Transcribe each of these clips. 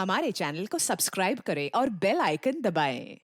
हमारे चैनल को सब्सक्राइब करें और बेल आइकन दबाएं।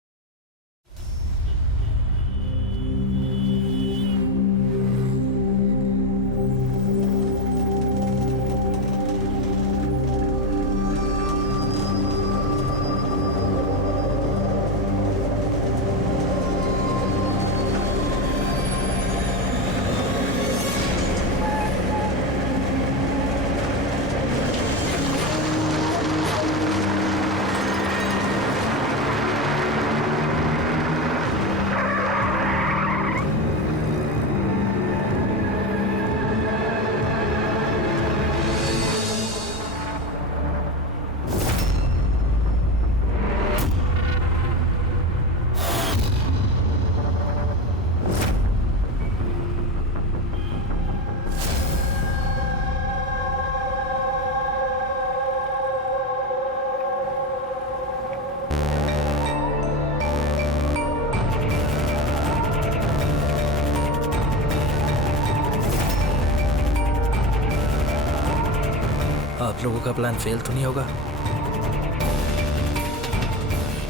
आप लोगों का प्लान फेल तो नहीं होगा?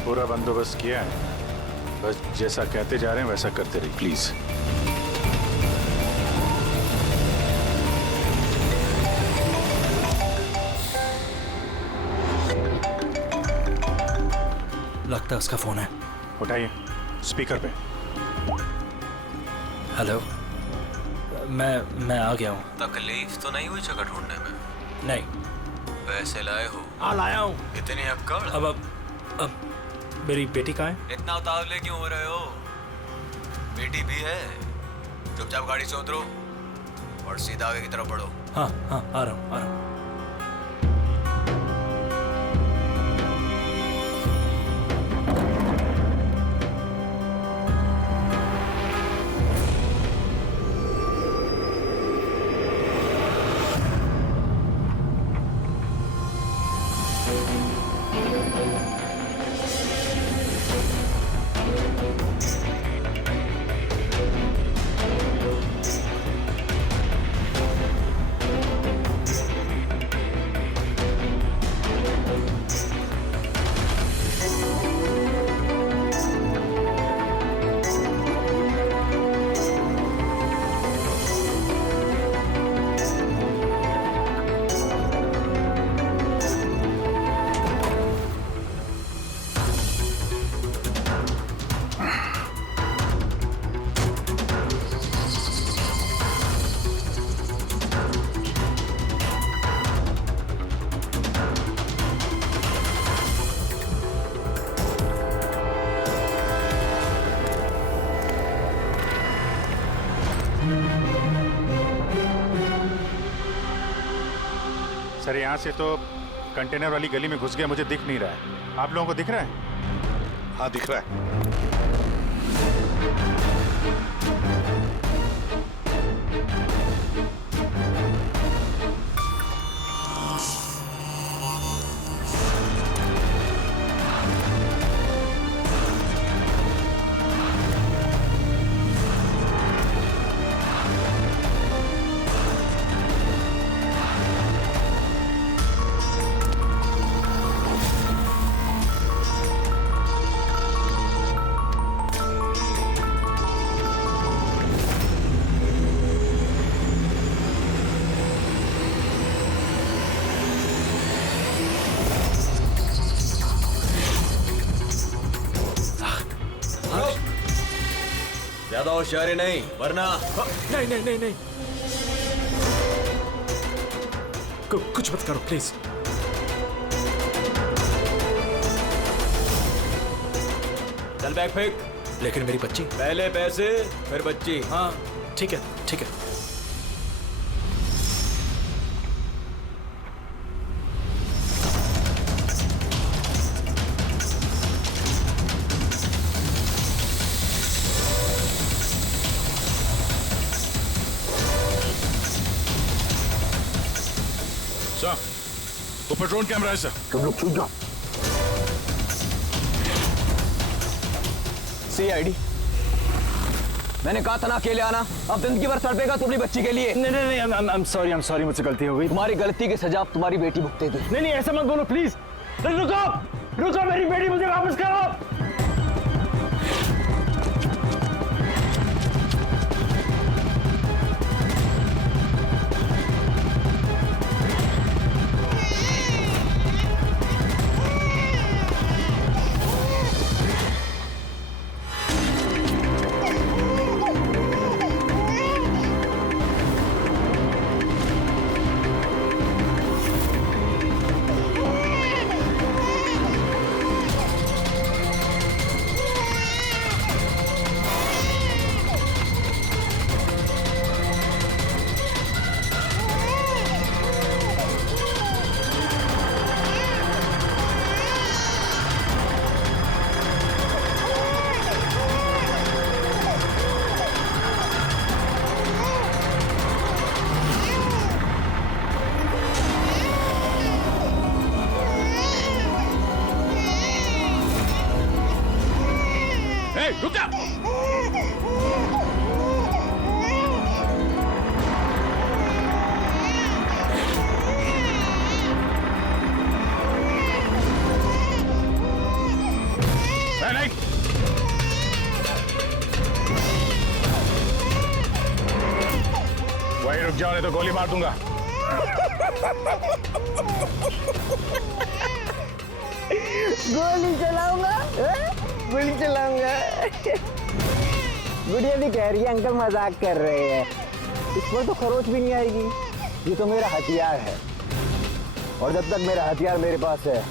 पूरा बंदोबस्त किया है, बस जैसा कहते जा रहे हैं वैसा करते रहिए प्लीज। लगता है उसका फोन है। उठाइए, स्पीकर पे। हेलो, मैं आ गया हूँ। तकलीफ तो नहीं हुई जगह ढूंढने में? नहीं। पैसे लाए हो? हाँ लाया हूँ। इतनी अक्कड़? अब मेरी बेटी कहाँ है? इतना उतावले क्यों हो रहे हो? बेटी भी है। चुपचाप गाड़ी से उतरो और सीधा आगे की तरफ बढ़ो। हाँ आ रहा हूँ। सर यहाँ से तो कंटेनर वाली गली में घुस गया, मुझे दिख नहीं रहा है। आप लोगों को दिख रहा है? हाँ दिख रहा है। ज्यादा होशियारी नहीं वरना। नहीं। कुछ मत करो प्लीज। चल बैग फेंक। लेकिन मेरी बच्ची। पहले पैसे फिर बच्ची। हाँ ठीक है। सर, ऊपर ड्रोन कैमरा है सर। तुम लोग छूट जाओ। CID, मैंने कहा था ना अकेले आना। अब जिंदगी भर तड़पेगा तुम अपनी बच्ची के लिए। नहीं, I'm sorry, मुझसे गलती हो गई। तुम्हारी गलती की सजा अब तुम्हारी बेटी भुगतेगी। नहीं, ऐसा मत बोलो प्लीज। रुको रुको, मेरी बेटी मुझे वापस करो। रुक जा। नहीं, वही रुक जाओ, नहीं तो गोली मार दूंगा। गोली चलाऊंगा, गोली चलाऊंगा। गुड़िया भी कह रही है अंकल मजाक कर रहे हैं, इस पर तो खरोच भी नहीं आएगी। ये तो मेरा हथियार है, और जब तक मेरा हथियार मेरे पास है,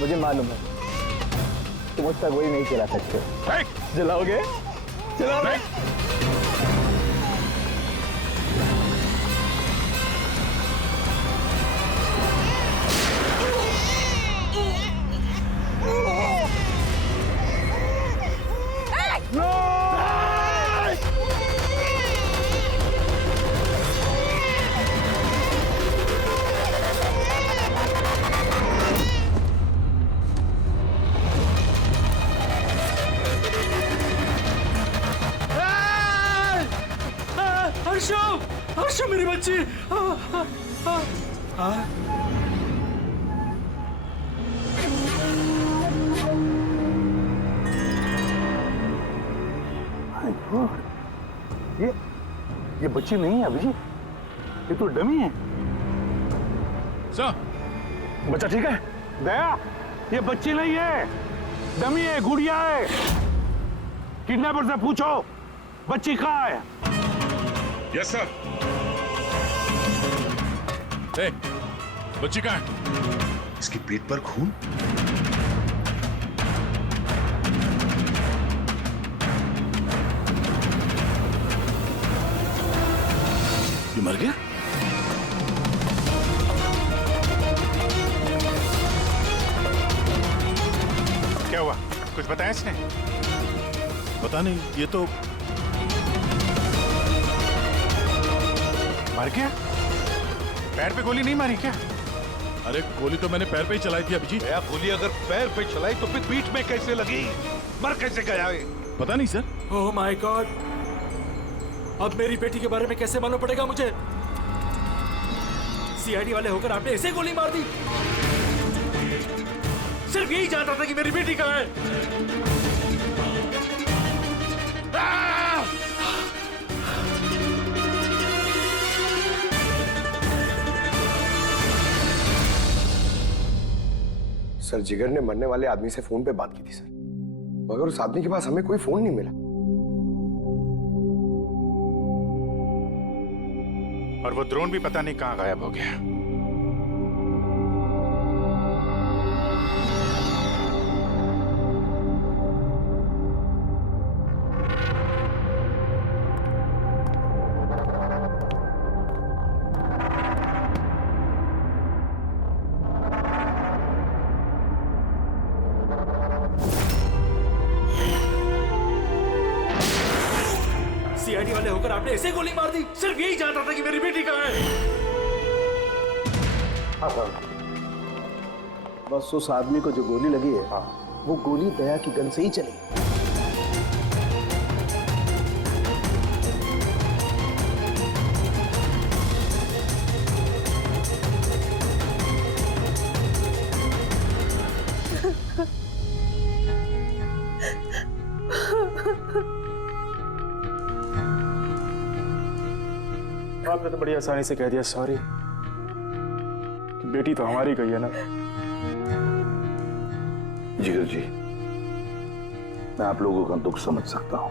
मुझे मालूम है तुम मुझ तक गोली नहीं चला सकते। चलाओगे? चलाओगे? हर्षो मेरी बच्ची। ये बच्ची नहीं है अभिजीत, ये तो डमी है। सर, बच्चा ठीक है? दया, ये बच्ची नहीं है, डमी है, गुड़िया है। किडनैपर से पूछो बच्ची कहाँ है। Yes sir. बच्ची कहाँ है? इसके पेट पर खून। ये मर गया? क्या हुआ? कुछ बताया इसने? पता नहीं, ये तो मर गया? पैर पे गोली नहीं मारी क्या? अरे गोली तो मैंने पैर पे ही चलाई थी अभिजीत। गोली अगर पैर पे चलाई तो फिर पीठ में कैसे लगी? मर कैसे गया? पता नहीं सर। ओह माय गॉड, अब मेरी बेटी के बारे में कैसे मालूम पड़ेगा मुझे? सीआईडी वाले होकर आपने ऐसे गोली मार दी? सिर्फ यही जानता था कि मेरी बेटी कहाँ है। सर, जिगर ने मरने वाले आदमी से फोन पे बात की थी सर, मगर उस आदमी के पास हमें कोई फोन नहीं मिला। और वो ड्रोन भी पता नहीं कहाँ गायब हो गया। सीआईडी वाले होकर आपने ऐसे गोली मार दी? सिर्फ यही जानता था कि मेरी बेटी कहाँ है। बस उस आदमी को जो गोली लगी है, वो गोली दया की गन से ही चली। आपने तो बड़ी आसानी से कह दिया सॉरी। बेटी तो हमारी गई है ना। जिगर जी, मैं आप लोगों का दुख समझ सकता हूं,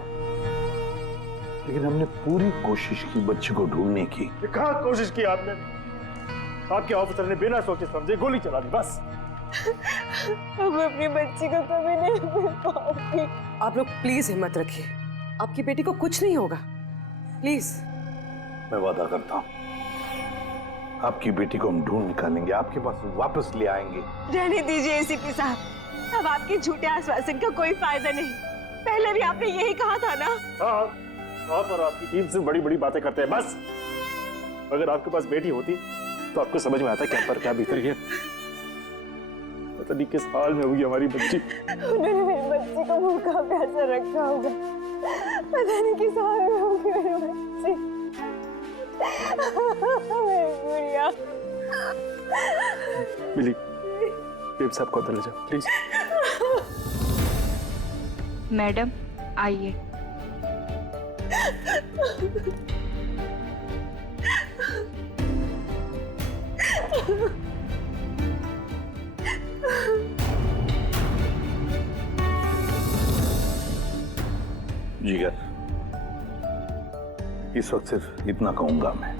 लेकिन हमने पूरी कोशिश की बच्चे को ढूंढने की। कहाँ कोशिश की आपने? आपके ऑफिसर ने बिना सोचे समझे गोली चला दी बस। अब अपनी बच्ची को कभी नहीं मिल पाऊंगी। आप लोग प्लीज हिम्मत रखिए, आपकी बेटी को कुछ नहीं होगा, प्लीज। मैं वादा करता हूं, आपकी बेटी को हम ढूंढ निकालेंगे, आपके पास वापस ले आएंगे। रहने दीजिए एसीपी साहब, अब आपके झूठे आश्वासन का कोई फायदा नहीं। पहले भी आपने यही कहा था ना। हाँ, आप और आपकी टीम से बड़ी बड़ी बातें करते हैं बस। अगर आपके पास बेटी होती तो आपको समझ में आता क्या पर क्या भीतर है। पता नहीं किस हाल में होगी हमारी बच्ची। उन्होंने मेरी बच्ची को भूखा प्यासा रखा होगा, पता नहीं किस हाल में होगी मेरी बच्ची। मेरी गुड़िया। मिली, बेब साहब को अंदर ले जाओ प्लीज। मैडम आइए। जिगर, इस वक्त सिर्फ इतना कहूंगा मैं,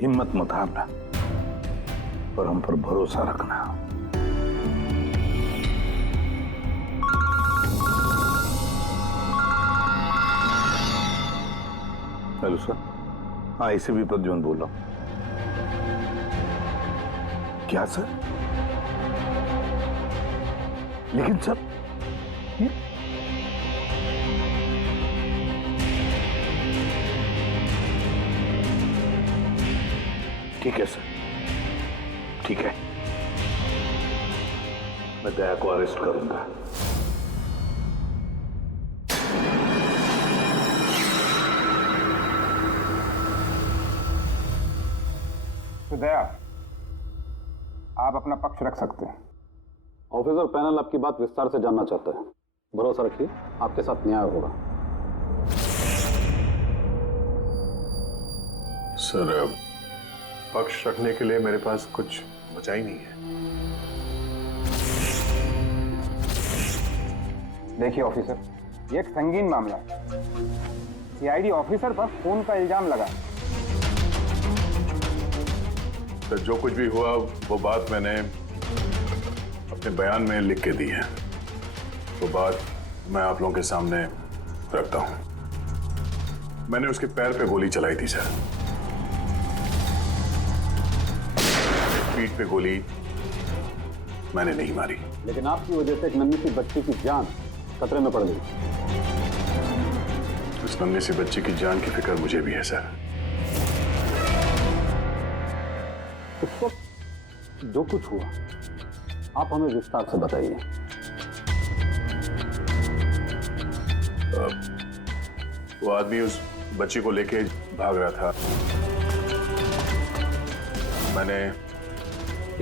हिम्मत मत हारना और हम पर भरोसा रखना। Hello sir. हाँ, इसे भी प्रद्युम्न बोल रहा हूं। क्या सर? लेकिन सर ये ठीक है सर, ठीक है, मैं दया को अरेस्ट करूंगा। तो दया, आप अपना पक्ष रख सकते हैं। ऑफिसर पैनल आपकी बात विस्तार से जानना चाहता है। भरोसा रखिए, आपके साथ न्याय होगा। सर, पक्ष रखने के लिए मेरे पास कुछ बचा ही नहीं है। देखिए ऑफिसर, ये एक संगीन मामला है। सीआईडी ऑफिसर पर खून का इल्जाम लगा। सर, जो कुछ भी हुआ वो बात मैंने अपने बयान में लिख के दी है। वो बात मैं आप लोगों के सामने रखता हूं। मैंने उसके पैर पे गोली चलाई थी सर। पीठ पे गोली मैंने नहीं मारी। लेकिन आपकी वजह से एक नन्ही सी बच्ची की जान खतरे में पड़ गई। उस नन्ही सी बच्ची की जान की फिक्र मुझे भी है सर। उस वक्त जो कुछ हुआ आप हमें विस्तार से बताइए। वो आदमी उस बच्ची को लेके भाग रहा था। मैंने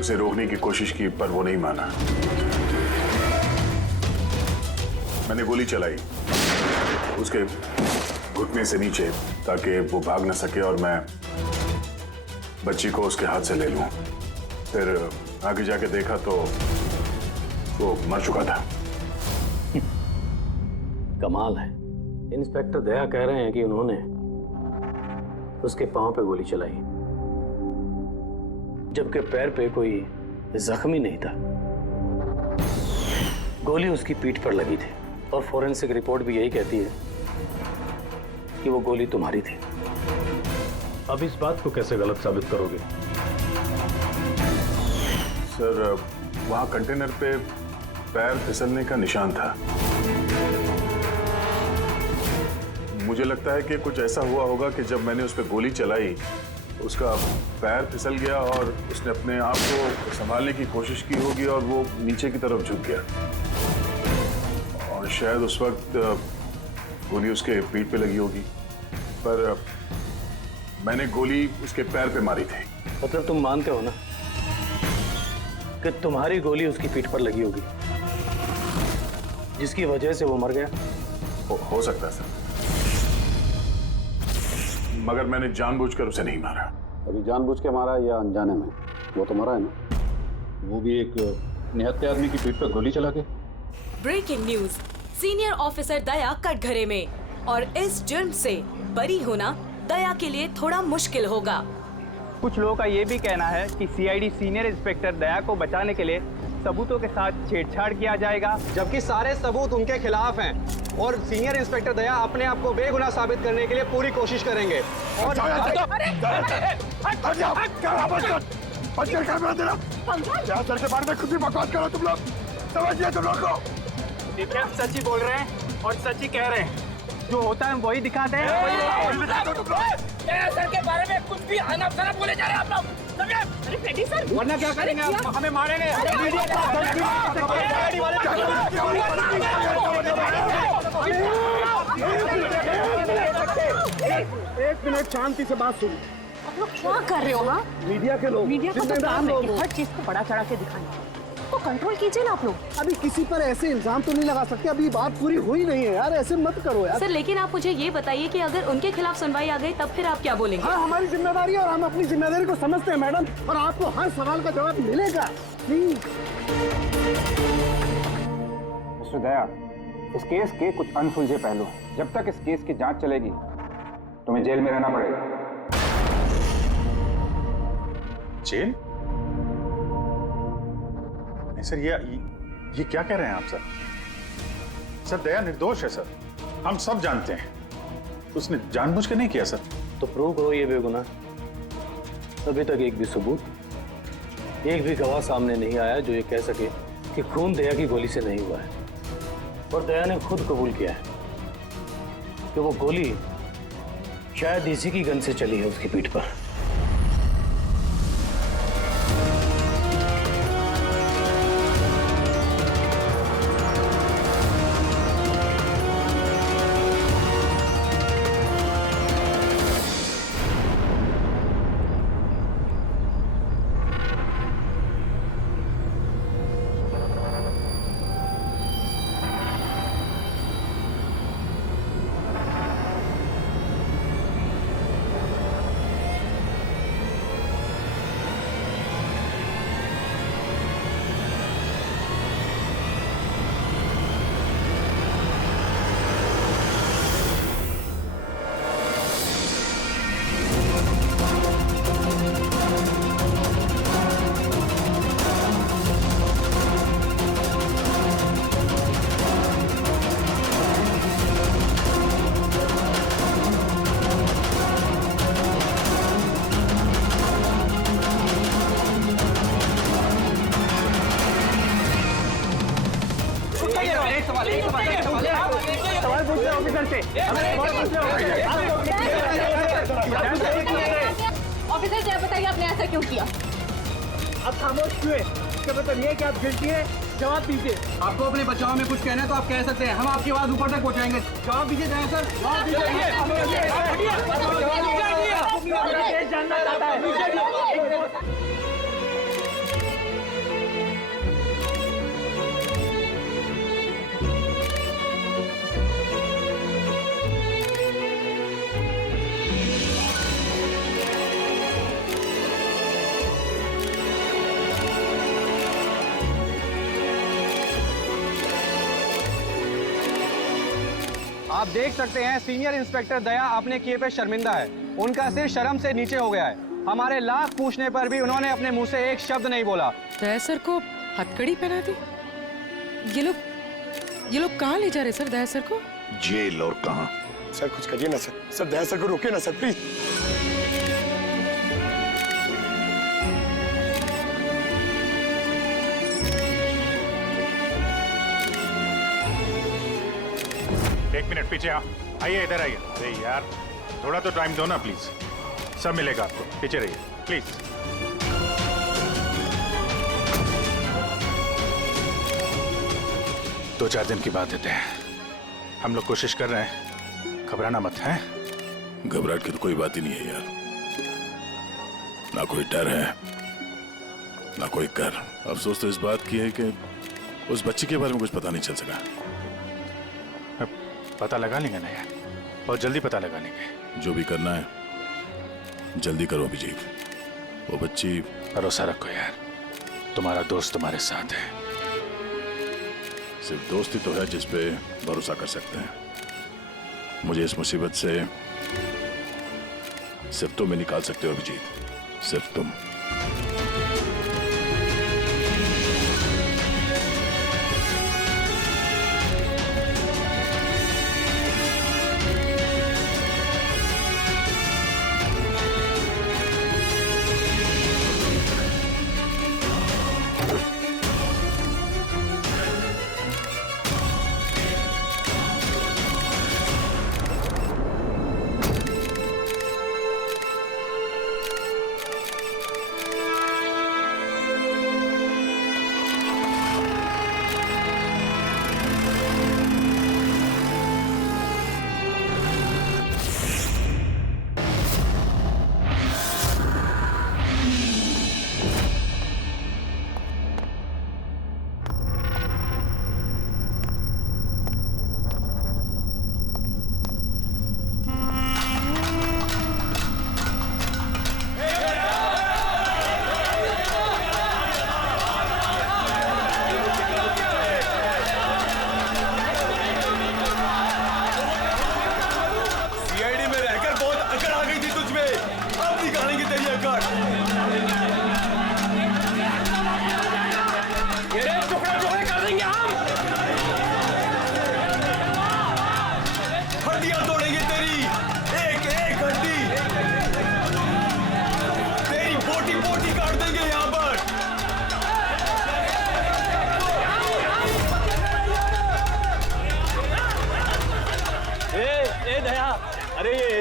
उसे रोकने की कोशिश की पर वो नहीं माना। मैंने गोली चलाई उसके घुटने से नीचे ताकि वो भाग न सके और मैं बच्ची को उसके हाथ से ले लूं। फिर आगे जाके देखा तो वो मर चुका था। कमाल है, इंस्पेक्टर दया कह रहे हैं कि उन्होंने उसके पांव पे गोली चलाई, जबकि पैर पे कोई जख्मी नहीं था। गोली उसकी पीठ पर लगी थी और फोरेंसिक रिपोर्ट भी यही कहती है कि वो गोली तुम्हारी थी। अब इस बात को कैसे गलत साबित करोगे? सर, वहां कंटेनर पे पैर फिसलने का निशान था। मुझे लगता है कि कुछ ऐसा हुआ होगा कि जब मैंने उस पर गोली चलाई उसका पैर फिसल गया और उसने अपने आप को संभालने की कोशिश की होगी और वो नीचे की तरफ झुक गया और शायद उस वक्त गोली उसके पीठ पे लगी होगी। पर मैंने गोली उसके पैर पे मारी थी। मतलब तुम मानते हो ना कि तुम्हारी गोली उसकी पीठ पर लगी होगी जिसकी वजह से वो मर गया? हो सकता है सर। मगर मैंने जानबूझकर उसे नहीं मारा। अभी जानबूझ के मारा या अनजाने में, वो तो मरा है ना, वो भी एक निहत्थे आदमी की पीठ पर गोली चला के। ब्रेकिंग न्यूज, सीनियर ऑफिसर दया कटघरे में, और इस जुर्म से बरी होना दया के लिए थोड़ा मुश्किल होगा। कुछ लोगों का ये भी कहना है कि सीआईडी सीनियर इंस्पेक्टर दया को बचाने के लिए सबूतों के साथ छेड़छाड़ किया जाएगा, जबकि सारे सबूत उनके खिलाफ हैं और सीनियर इंस्पेक्टर दया अपने आप को बेगुनाह साबित करने के लिए पूरी कोशिश करेंगे। और सर के बारे में खुद ही बकवास करो तुम लोग, समझिए तुम लोग को। सच ही बोल रहे हैं और सच ही कह रहे हैं, जो होता है वही दिखाते हैं। सर के बारे में कुछ भी अनाप-शनाप बोले जा रहे हैं आप लोग। अरे पेटी सर, वरना क्या करेंगे आप? हमें मारेंगे। एक मिनट शांति से बात सुनो। आप लोग क्या कर रहे हो? हाँ, मीडिया के लोग, मीडिया का तो काम है कि हर चीज को बड़ा चढ़ा के दिखाना, तो कंट्रोल कीजिए ना आप लोग। अभी किसी पर ऐसे इल्जाम तो नहीं लगा सकते, अभी बात पूरी हुई नहीं है यार, ऐसे मत करो यार। सर लेकिन आप मुझे ये बताइए कि अगर उनके खिलाफ सुनवाई आ गई तब फिर आप क्या बोलेंगे? हाँ, हमारी जिम्मेदारी है और हम अपनी जिम्मेदारी को समझते हैं मैडम, और आपको हर सवाल का जवाब मिलेगा। मिस्टर दया, इस केस के कुछ अनसुलझे पहलू हैं। जब तक इस केस की जांच चलेगी तुम्हें जेल में रहना पड़ेगा। जेल? नहीं सर, ये क्या कह रहे हैं आप सर? सर दया निर्दोष है सर, हम सब जानते हैं, उसने जानबूझ के नहीं किया सर। तो प्रूव करो ये बेगुनाह। अभी तक एक भी सबूत, एक भी गवाह सामने नहीं आया जो ये कह सके कि खून दया की गोली से नहीं हुआ है। और दया ने खुद कबूल किया है कि वो गोली शायद इसी की गन से चली है उसकी पीठ पर। ऑफिसर जय बताइए आपने ऐसा क्यों किया? आप खामोश क्यों? इसका मतलब ये कि आप गिल्टी है, जवाब दीजिए। आपको अपने बचाव में कुछ कहना है तो आप कह सकते हैं, हम आपकी आवाज ऊपर तक पहुंचाएंगे। जवाब दीजिए दया सर, जवाब दीजिए। जानना चाहता है। आप देख सकते हैं सीनियर इंस्पेक्टर दया अपने किए पे शर्मिंदा है। उनका सिर शर्म से नीचे हो गया है। हमारे लाख पूछने पर भी उन्होंने अपने मुंह से एक शब्द नहीं बोला। दया सर को हथकड़ी पहना दी? ये लोग कहाँ ले जा रहे सर दया सर को? जेल। और कहाँ? सर कुछ करिए ना सर, सर दया सर को रोके ना सर प्लीज। एक मिनट पीछे आइए, इधर आइए। अरे यार थोड़ा तो टाइम दो ना प्लीज, सब मिलेगा आपको। पीछे रहिए प्लीज। दो चार दिन की बात देते हैं, हम लोग कोशिश कर रहे हैं, घबराना मत है। घबराहट की तो कोई बात ही नहीं है यार, ना कोई डर है ना कोई कर। अफसोस तो इस बात की है कि उस बच्ची के बारे में कुछ पता नहीं चल सका। पता लगा लेंगे ना यार, बहुत जल्दी पता लगा लेंगे। जो भी करना है जल्दी करो अभिजीत, वो बच्ची। भरोसा रखो यार, तुम्हारा दोस्त तुम्हारे साथ है। सिर्फ दोस्ती तो है जिस पे भरोसा कर सकते हैं। मुझे इस मुसीबत से सिर्फ तुम ही निकाल सकते हो अभिजीत, सिर्फ तुम।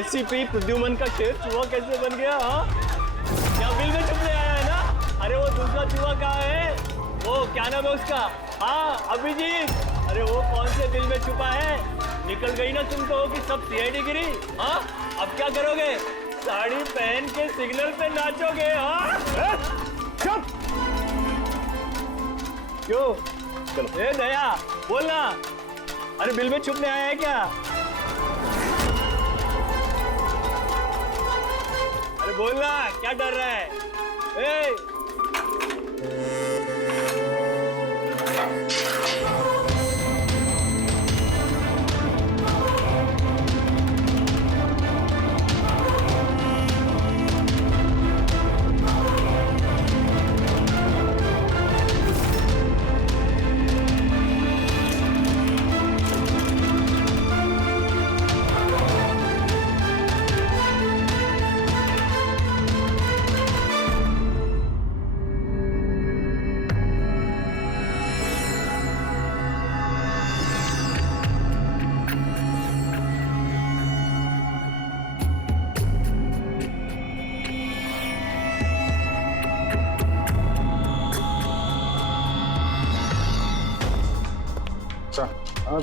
एसीपी प्रद्युमन का शेर चूहा कैसे बन गया? हाँ, क्या बिल में छुपने आया है ना? अरे वो दूसरा चूहा कहाँ है? वो क्या नाम है उसका? हाँ अभिजीत। अरे वो कौन से बिल में छुपा है? निकल गई ना तुम तो कि सब सीआईडी गिरी। हाँ, अब क्या करोगे? साड़ी पहन के सिग्नल पे नाचोगे? हाँ, चुप। क्यों? चलो ए दया बोलना। अरे बिल में छुपने आया है क्या? अरे बोलना, क्या डर रहा है?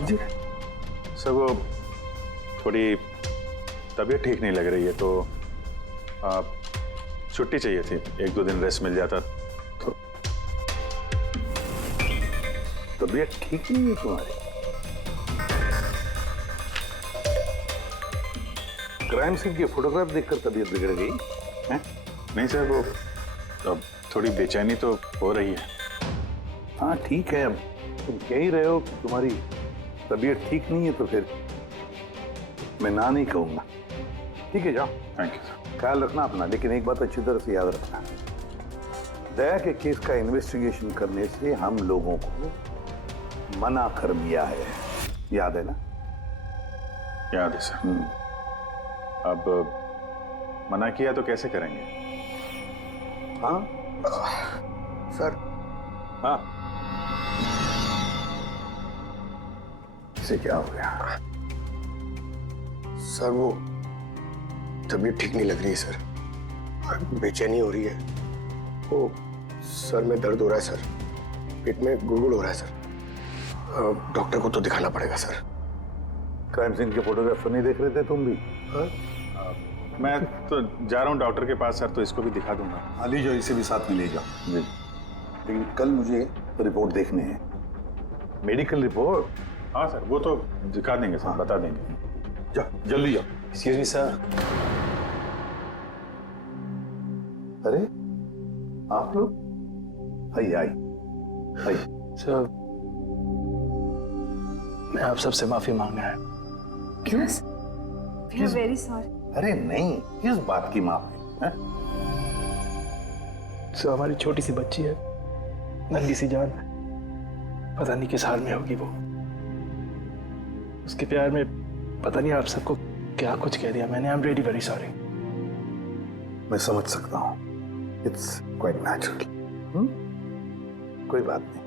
जी सर, वो थोड़ी तबीयत ठीक नहीं लग रही है तो छुट्टी चाहिए थी, 1-2 दिन रेस्ट मिल जाता तो। तबीयत ठीक नहीं है तुम्हारी? क्राइम सीन की फोटोग्राफ देखकर तबीयत बिगड़ गई है? नहीं सर, वो अब थोड़ी बेचैनी तो हो रही है। हाँ ठीक है, अब तुम कह ही रहे हो कि तुम्हारी तबीयत ठीक नहीं है तो फिर मैं ना नहीं कहूंगा। ठीक है, जाओ। Thank you sir. ख्याल रखना अपना, लेकिन एक बात अच्छी तरह से याद रखना, दया के केस का इन्वेस्टिगेशन करने से हम लोगों को मना कर दिया है, याद है ना? याद है सर। अब मना किया तो कैसे करेंगे? हाँ सर। हाँ, इसे क्या हो गया? सर वो तबीयत ठीक नहीं लग रही है सर, बेचैनी हो रही है। वो सर में दर्द हो रहा है सर, पेट में गुड़गुड़ हो रहा है सर। डॉक्टर को तो दिखाना पड़ेगा सर। क्राइम सीन के फोटोग्राफ नहीं देख रहे थे तुम भी? मैं तो जा रहा हूँ डॉक्टर के पास सर, तो इसको भी दिखा दूंगा। हाँ ले जाओ, इसे भी साथ में ले जाओ जी। लेकिन कल मुझे रिपोर्ट देखने है, मेडिकल रिपोर्ट। हाँ सर, वो तो दिखा देंगे सर, बता देंगे। जाओ जल्दी जाओ। Excuse me sir. अरे आप लोग आइए आइए आइए। सर, मैं आप सबसे माफी मांगना है। क्यों? We are very sorry. अरे नहीं, किस बात की माफी है? सर, हमारी छोटी सी बच्ची है, नन्ही सी जान है, पता नहीं किस हाल में होगी वो। उसके प्यार में पता नहीं आप सबको क्या कुछ कह दिया मैंने। I am really very sorry. मैं समझ सकता हूँ, इट्स क्वाइट नेचुरल। कोई बात नहीं।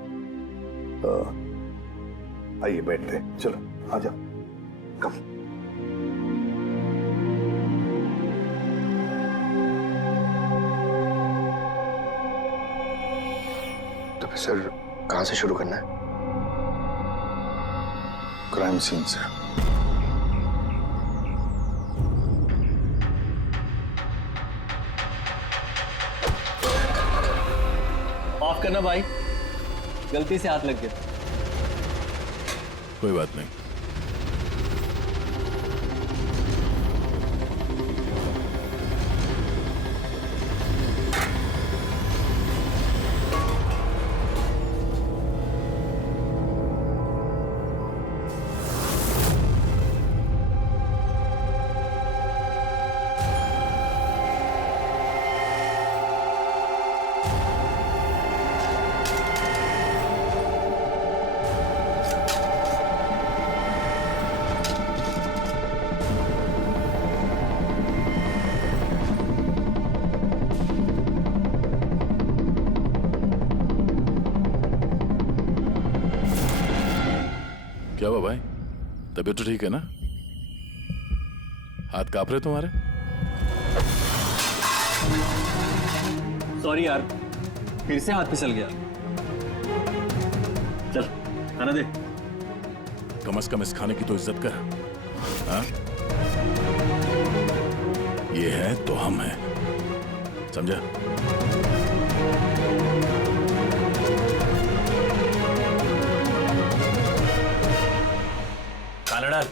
आइए बैठते हैं, चलो आ जाओ, कम। तो फिर सर कहाँ से शुरू करना है? क्राइम सीन से। माफ करना भाई, गलती से हाथ लग गया। कोई बात नहीं। क्या हुआ भाई, तबीयत तो ठीक है ना? हाथ कांप रहे तुम्हारे? सॉरी यार, फिर से हाथ फिसल गया। चल खाना दे। कम से कम इस खाने की तो इज्जत कर। हाँ? ये है तो हम हैं, समझा? खाना डाल।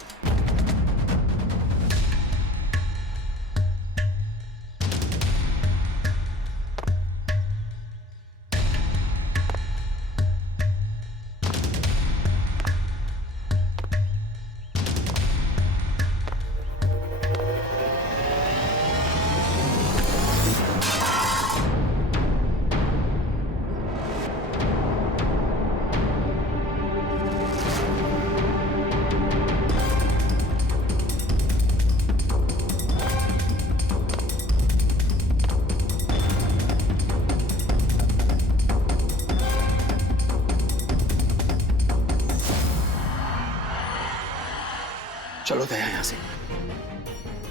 चलो दया यहाँ से,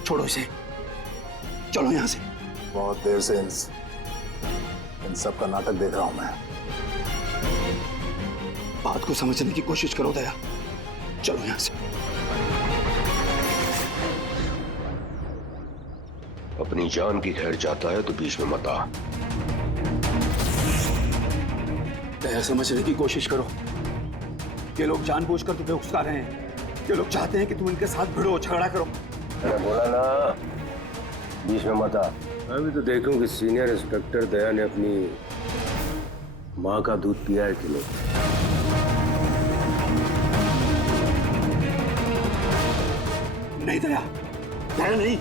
छोड़ो इसे, चलो यहाँ से। बहुत देर से इन सब का नाटक देख रहा हूं मैं। बात को समझने की कोशिश करो दया, चलो यहाँ से। अपनी जान की खैर चाहता है तो बीच में मत आ। दया, समझने की कोशिश करो। ये लोग जानबूझकर तुम्हें उकसा रहे हैं। ये लोग चाहते हैं कि तुम इनके साथ भिड़ो, झगड़ा करो। मैंने बोला ना, बीच में मत आ। अभी तो देखूं कि सीनियर इंस्पेक्टर दया ने अपनी माँ का दूध पिया है कि नहीं। नहीं दया, दया नहीं।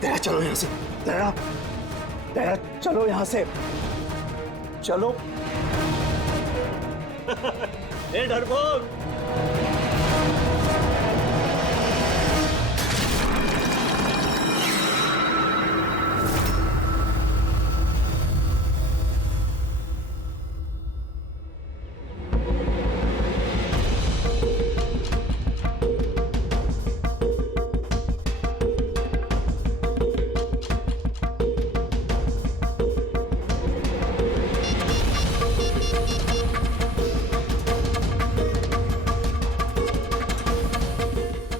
दया चलो यहाँ से, दया, दया चलो यहाँ से, चलो। ए डरपोक,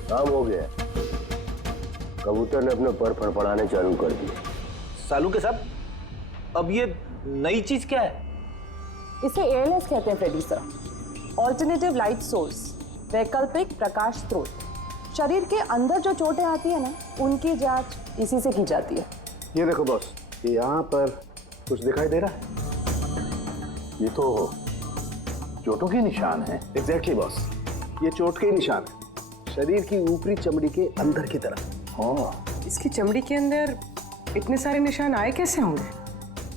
काम हो गया। कबूतर ने अपने पर फड़फड़ाने चालू कर दिए। सालू के साहब, अब ये नई चीज क्या है? इसे ALS कहते हैं Freddie sir, alternative light source, वैकल्पिक प्रकाश स्रोत। शरीर के अंदर जो चोटें आती है ना, उनकी जांच इसी से की जाती है। ये देखो बॉस, ये यहाँ पर कुछ दिखाई दे रहा है? ये तो चोटों के निशान है। एग्जैक्टली बॉस, ये चोट के ही निशान है, शरीर की ऊपरी चमड़ी के अंदर की तरफ। हाँ, इसकी चमड़ी के अंदर इतने सारे निशान आए कैसे होंगे?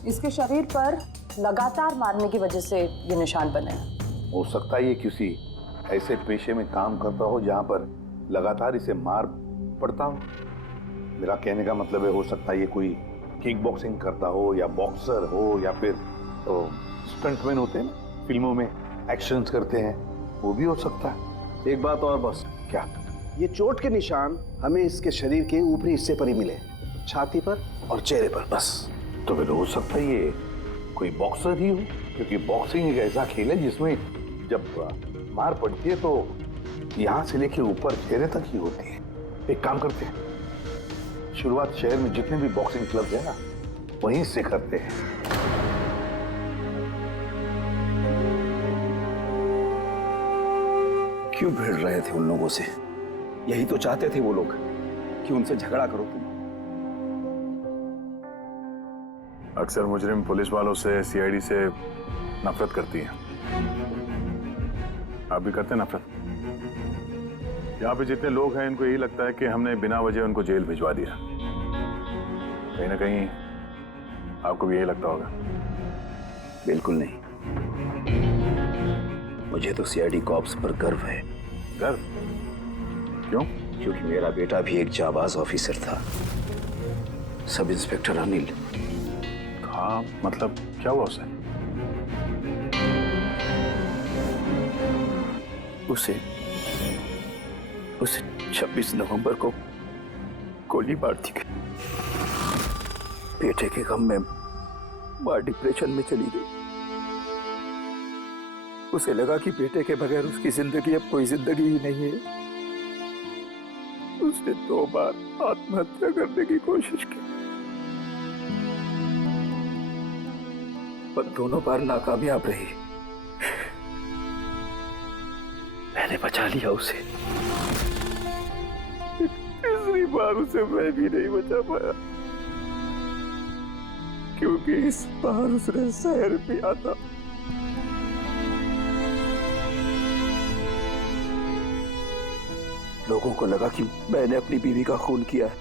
इसके शरीर पर लगातार मारने की वजह से ये निशान बने हैं। हो सकता है ये किसी ऐसे पेशे में काम करता हो जहां पर लगातार इसे मार पड़ता हो। मेरा कहने का मतलब है, हो सकता है ये कोई किक बॉक्सिंग करता हो या बॉक्सर हो या फिर स्टंटमैन होते हैं ना, फिल्मों में एक्शंस करते हैं, वो भी हो सकता है। एक बात और बॉस, क्या? ये चोट के निशान हमें इसके शरीर के ऊपरी हिस्से पर ही मिले, छाती पर और चेहरे पर बस। तो फिर हो सकता है ये कोई बॉक्सर ही हो, क्योंकि बॉक्सिंग एक ऐसा खेल है जिसमें जब मार पड़ती है तो यहाँ से लेके ऊपर चेहरे तक ही होती है। एक काम करते हैं, शुरुआत शहर में जितने भी बॉक्सिंग क्लब है ना, वहीं से करते हैं। क्यों भिड़ रहे थे उन लोगों से? यही तो चाहते थे वो लोग कि उनसे झगड़ा करो तुम। अक्सर मुजरिम पुलिस वालों से, सीआईडी से नफरत करती हैं। आप भी करते हैं नफरत? यहाँ पे जितने लोग हैं इनको यही लगता है कि हमने बिना वजह उनको जेल भिजवा दिया। कहीं ना कहीं आपको भी यही लगता होगा। बिल्कुल नहीं, मुझे तो सीआईडी कॉप्स पर गर्व है। गर्व? क्यों? क्योंकि मेरा बेटा भी एक जाबाज ऑफिसर था, सब इंस्पेक्टर अनिल। हाँ, मतलब क्या हुआ उसे? उसे 26 नवंबर को गोली मार दी गई। बेटे के गम में मां डिप्रेशन में चली गई। उसे लगा कि बेटे के बगैर उसकी जिंदगी अब कोई जिंदगी ही नहीं है। उसने 2 बार आत्महत्या करने की कोशिश की, पर दोनों बार नाकामयाब रही। मैंने बचा लिया उसे। तीसरी बार उसे मैं भी नहीं बचा पाया, क्योंकि इस बार उसने जहर पिया था। लोगों को लगा कि मैंने अपनी बीवी का खून किया है।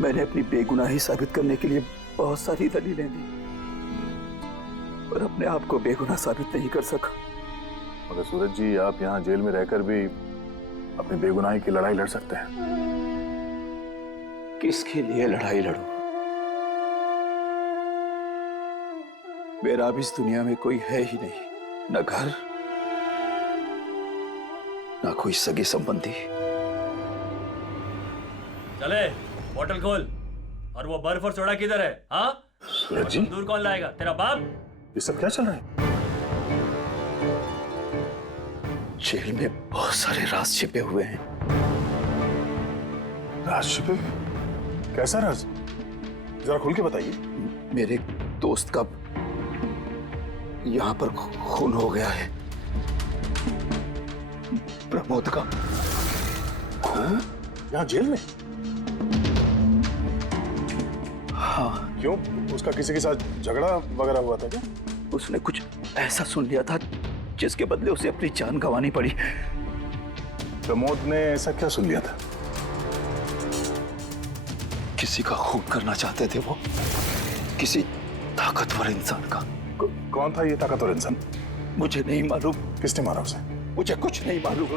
मैंने अपनी बेगुनाही साबित करने के लिए बहुत सारी दलीलें दी, पर अपने आप को बेगुनाह साबित नहीं कर सका। मगर सूरज जी, आप यहाँ जेल में रहकर भी अपनी बेगुनाही की लड़ाई लड़ सकते हैं। किसके लिए लड़ाई लड़ूं? मेरा अब इस दुनिया में कोई है ही नहीं, न घर, न कोई सगे संबंधी। चले, बोतल खोल। और वो बर्फ और सोडा किधर है? हाँ, सूरज जी, दूर कौन लाएगा? तेरा बाप? ये सब क्या चल रहा है? जेल में बहुत सारे राज छिपे हुए हैं। राज छिपे? कैसा राज? जरा खुल के बताइए। मेरे दोस्त का यहाँ पर खून हो गया है, प्रमोद का। हाँ? यहाँ जेल में? हाँ। क्यों? उसका किसी के साथ झगड़ा वगैरह हुआ था क्या? उसने कुछ ऐसा सुन लिया था जिसके बदले उसे अपनी जान गंवानी पड़ी। प्रमोद ने ऐसा क्या सुन लिया था? किसी का खून करना चाहते थे वो, किसी ताकतवर इंसान का। कौन था ये ताकतवर इंसान? मुझे नहीं मालूम। किसने मारा उसे? मुझे कुछ नहीं मालूम।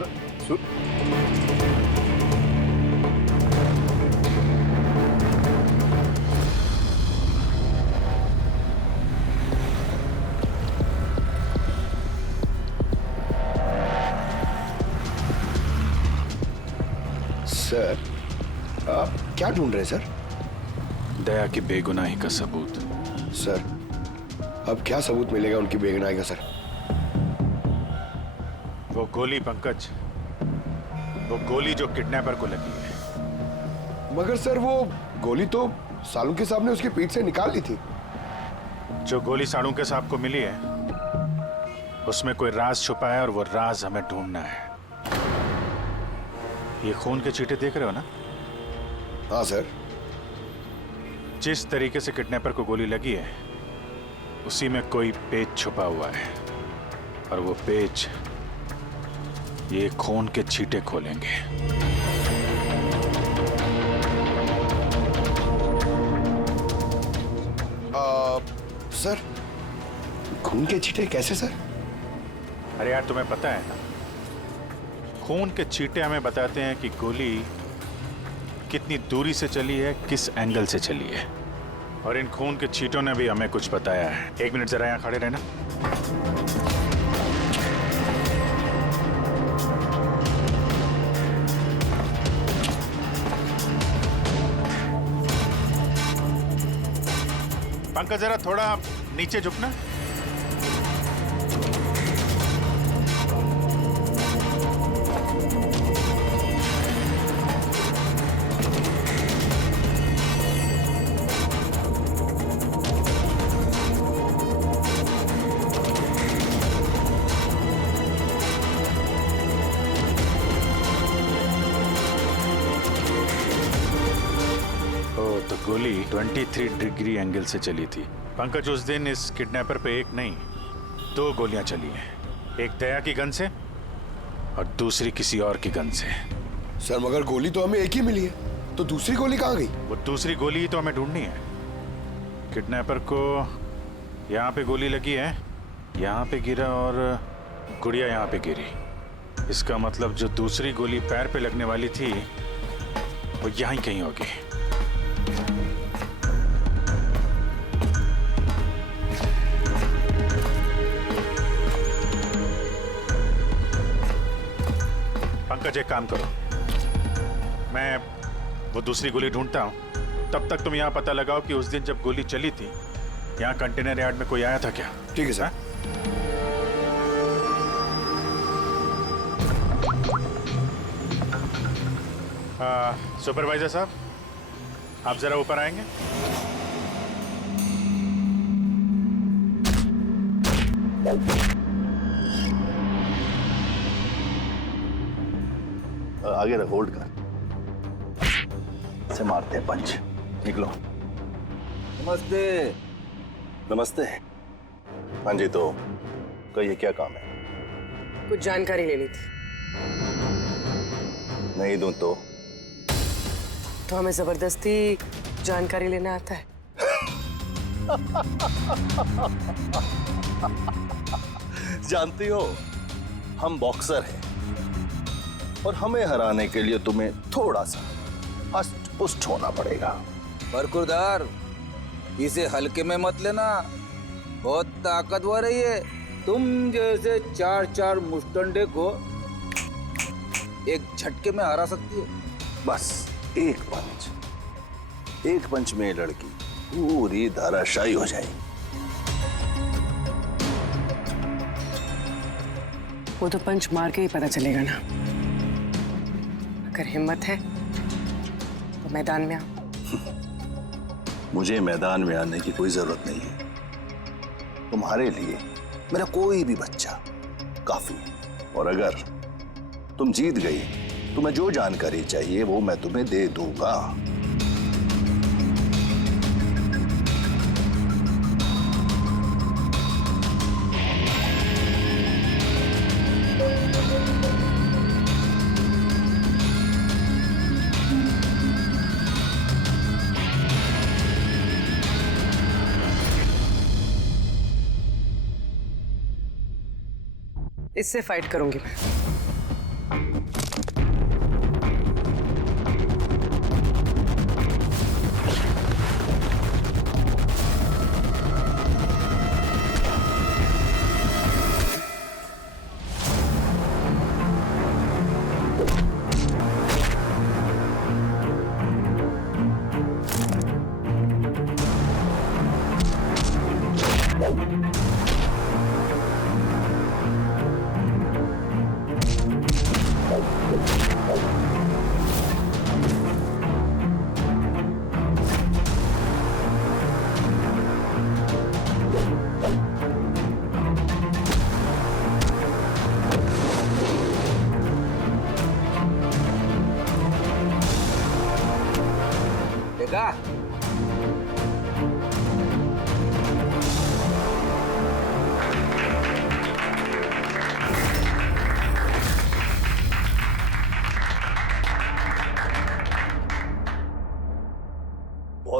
सर, आप क्या ढूंढ रहे हैं सर? दया की बेगुनाही का सबूत। सर, अब क्या सबूत मिलेगा उनकी बेगुनाही का सर? वो गोली पंकज, वो गोली जो किडनैपर को लगी है। मगर सर, वो गोली तो सालुंके साहब ने उसकी पीठ से निकाल ली थी। जो गोली सालुंके साहब को मिली है, उसमें कोई राज छुपा है और वो राज हमें ढूंढना है। ये खून के चीटे देख रहे हो ना? हाँ सर। जिस तरीके से किडनैपर को गोली लगी है उसी में कोई पेच छुपा हुआ है, और वो पेच ये खून के छींटे खोलेंगे। सर, खून के छींटे कैसे सर? अरे यार, तुम्हें पता है ना, खून के छींटे हमें बताते हैं कि गोली कितनी दूरी से चली है, किस एंगल से चली है, और इन खून के छींटों ने भी हमें कुछ बताया है। 1 मिनट जरा यहाँ खड़े रहना। पंकज, जरा थोड़ा नीचे झुकना। तो गोली 23 डिग्री एंगल से चली थी। पंकज, उस दिन इस किडनैपर पे एक नहीं 2 गोलियां चली हैं। एक दया की गन से और दूसरी किसी और की गन से। सर, मगर गोली तो हमें एक ही मिली है, तो दूसरी गोली कहाँ गई? वो दूसरी गोली तो हमें ढूंढनी है। किडनैपर को यहाँ पे गोली लगी है, यहाँ पे गिरा, और गुड़िया यहाँ पे गिरी। इसका मतलब जो दूसरी गोली पैर पे लगने वाली थी वो यहाँ ही कहीं होगी। पंकज, एक काम करो, मैं वो दूसरी गोली ढूंढता हूं, तब तक तुम यहाँ पता लगाओ कि उस दिन जब गोली चली थी यहाँ कंटेनर यार्ड में कोई आया था क्या? ठीक है सर। सुपरवाइजर साहब, आप जरा ऊपर आएंगे। आगे रख, होल्ड कर, से मारते हैं पंच। निकलो। नमस्ते। नमस्ते। हाँ जी, तो कहिए क्या काम है? कुछ जानकारी लेनी थी। नहीं दूं तो हमें जबरदस्ती जानकारी लेना आता है। जानती हो, हम बॉक्सर हैं और हमें हराने के लिए तुम्हें थोड़ा सा हष्ट पुष्ट होना पड़ेगा। बरकुरदार, इसे हल्के में मत लेना, बहुत ताकतवर है ये। तुम जैसे 4 मुस्टंडे को एक झटके में हरा सकती है। बस एक पंच में ये लड़की पूरी धराशायी हो जाएगी। वो तो पंच मार के ही पता चलेगा ना। अगर हिम्मत है तो मैदान में आओ। मुझे मैदान में आने की कोई जरूरत नहीं है। तुम्हारे लिए मेरा कोई भी बच्चा काफी है, और अगर तुम जीत गई, तुम्हें जो जानकारी चाहिए वो मैं तुम्हें दे दूंगा। इससे फाइट करूंगी मैं।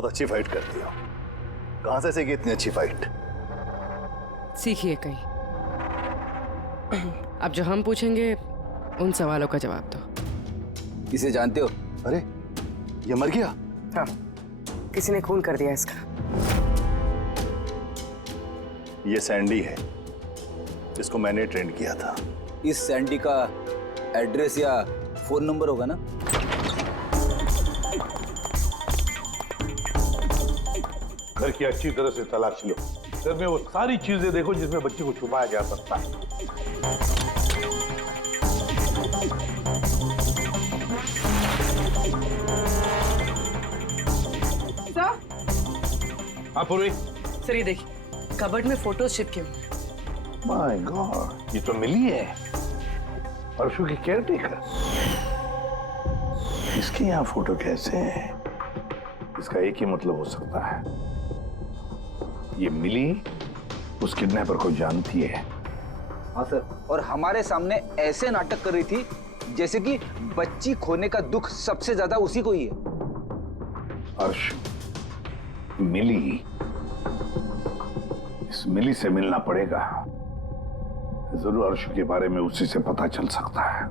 अच्छी फाइट करती हो। कहां से सीखी इतनी अच्छी फाइट? सीखिए कहीं। अब जो हम पूछेंगे उन सवालों का जवाब दो। इसे जानते हो? अरे ये मर गया? हाँ, किसी ने खून कर दिया इसका। ये सैंडी है, इसको मैंने ट्रेन किया था। इस सैंडी का एड्रेस या फोन नंबर होगा ना? घर की अच्छी तरह से तलाश लो। घर में वो सारी चीजें देखो जिसमें बच्चे को छुपाया जा सकता है। हाँ पूर्वी। सर ये देखिए, कबर्ड में फोटोज चिपके हुए हैं। माय गॉड, ये तो मिली है, अर्शु की केयरटेकर। इसके यहाँ फोटो कैसे है? इसका एक ही मतलब हो सकता है, ये मिली उस किडनैपर को जानती है। हाँ सर, और हमारे सामने ऐसे नाटक कर रही थी जैसे कि बच्ची खोने का दुख सबसे ज्यादा उसी को ही है। अर्श, मिली, इस मिली से मिलना पड़ेगा। जरूर अर्शु के बारे में उसी से पता चल सकता है।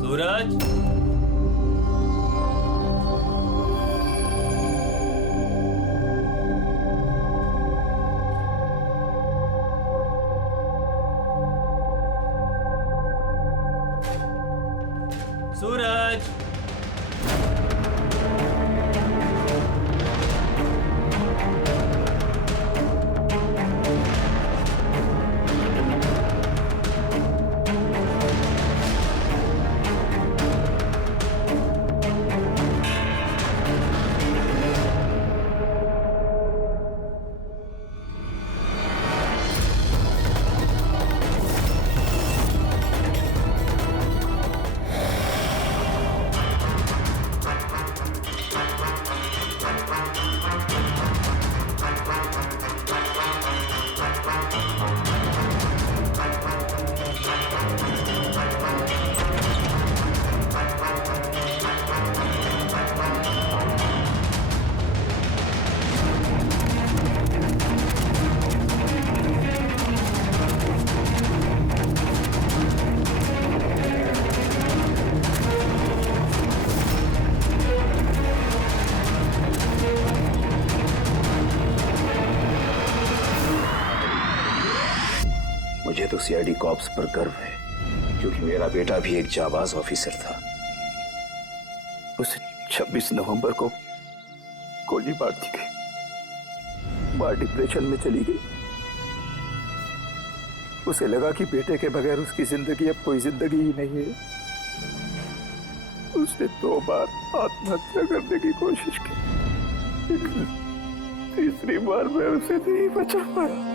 सूरज, सूरज, मुझे तो सीआईडी कॉप्स पर गर्व है, क्योंकि मेरा बेटा भी एक जाबाज ऑफिसर था। उसे 26 नवंबर को गोली मार दी गई। मां डिप्रेशन में चली गई। उसे लगा कि बेटे के बगैर उसकी जिंदगी अब कोई जिंदगी ही नहीं है। उसने 2 बार आत्महत्या करने की कोशिश की, लेकिन तीसरी बार मैं उसे नहीं बचा पाया।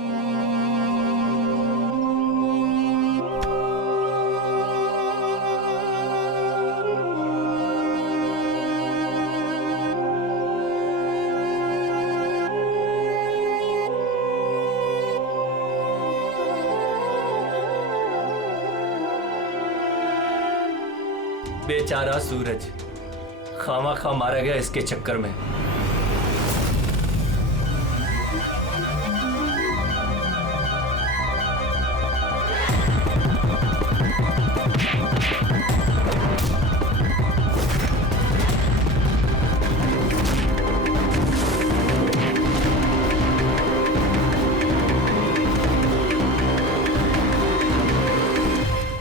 बेचारा सूरज खामा मारा गया इसके चक्कर में।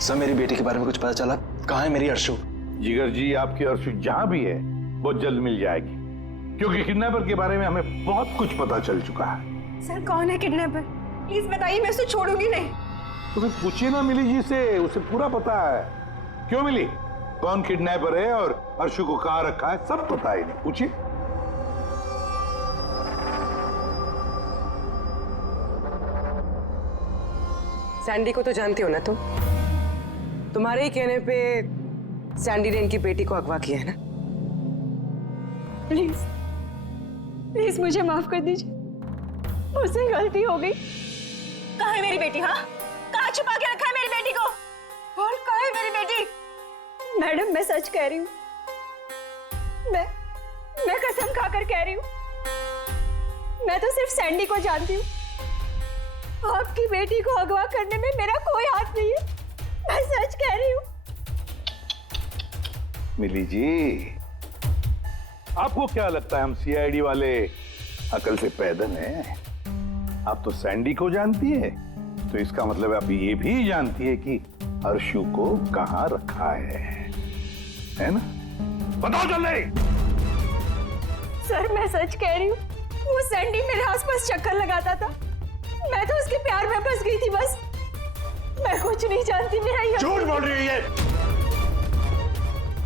सर, मेरी बेटी के बारे में कुछ पता चला? कहाँ है मेरी अर्शु? जिगर जी, आपकी अर्शु जहां भी है वो जल्द मिल जाएगी, क्योंकि किडनैपर के बारे में हमें बहुत कुछ पता चल चुका है। सर कौन है किडनैपर? प्लीज बताइए, मैं उसे छोड़ूंगी नहीं। तो फिर पूछिए ना मिली जी से, उसे पूरा पता है। क्यों मिली, कौन किडनैपर है और अर्शु को कहाँ रखा है, सब पता है। नहीं पूछिए। सैंडी को तो जानती हो ना तुम? तुम्हारे ही कहने पे सैंडी ने इनकी बेटी को अगवा किया है ना? प्लीज प्लीज मुझे माफ कर दीजिए, मुझसे गलती हो गई। कहाँ है मेरी बेटी? हाँ, कहाँ छुपा के रखा है मेरी बेटी? और कहाँ है मेरी बेटी? मैडम मैं सच कह रही हूँ, मैं कसम खाकर कह रही हूँ, मैं तो सिर्फ सैंडी को जानती हूँ। आपकी बेटी को अगवा करने में मेरा कोई हाथ नहीं है, मैं सच कह रही हूँ। मिली जी, आपको क्या लगता है हम सीआईडी वाले अकल से पैदल हैं? आप तो सैंडी को जानती है, तो इसका मतलब आप ये भी जानती है कि अर्शु को कहां रखा है ना? बताओ जल्दी। सर मैं सच कह रही हूँ, वो सैंडी मेरे आसपास चक्कर लगाता था, मैं तो उसके प्यार में फंस गई थी बस। मैं कुछ नहीं जानती, मेरा ये झूठ बोल रही है ये।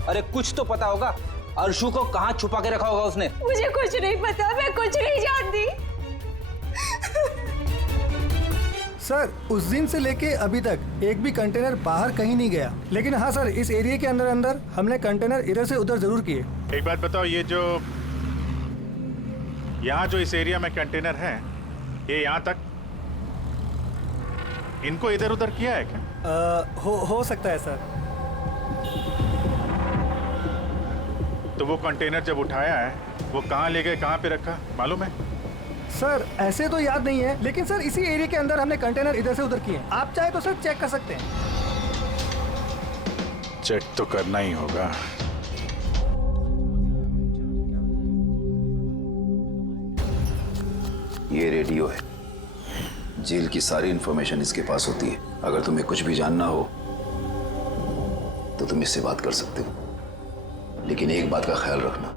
अरे कुछ तो पता होगा, अर्शु को कहाँ छुपा के रखा होगा उसने? मुझे कुछ नहीं पता, मैं कुछ नहीं जानती। सर उस दिन से लेके अभी तक एक भी कंटेनर बाहर कहीं नहीं गया, लेकिन हाँ सर इस एरिया के अंदर अंदर हमने कंटेनर इधर से उधर जरूर किए। एक बात बताओ, ये जो यहाँ जो इस एरिया में कंटेनर है, ये यहाँ तक इनको इधर उधर किया है क्या? हो सकता है सर। तो वो कंटेनर जब उठाया है वो कहाँ ले गए, कहाँ पे रखा मालूम है? सर ऐसे तो याद नहीं है, लेकिन सर इसी एरिया के अंदर हमने कंटेनर इधर से उधर किए। आप चाहे तो सर चेक कर सकते हैं। चेक तो करना ही होगा। ये रेडियो है, जेल की सारी इंफॉर्मेशन इसके पास होती है। अगर तुम्हें कुछ भी जानना हो तो तुम इससे बात कर सकते हो, लेकिन एक बात का ख्याल रखना,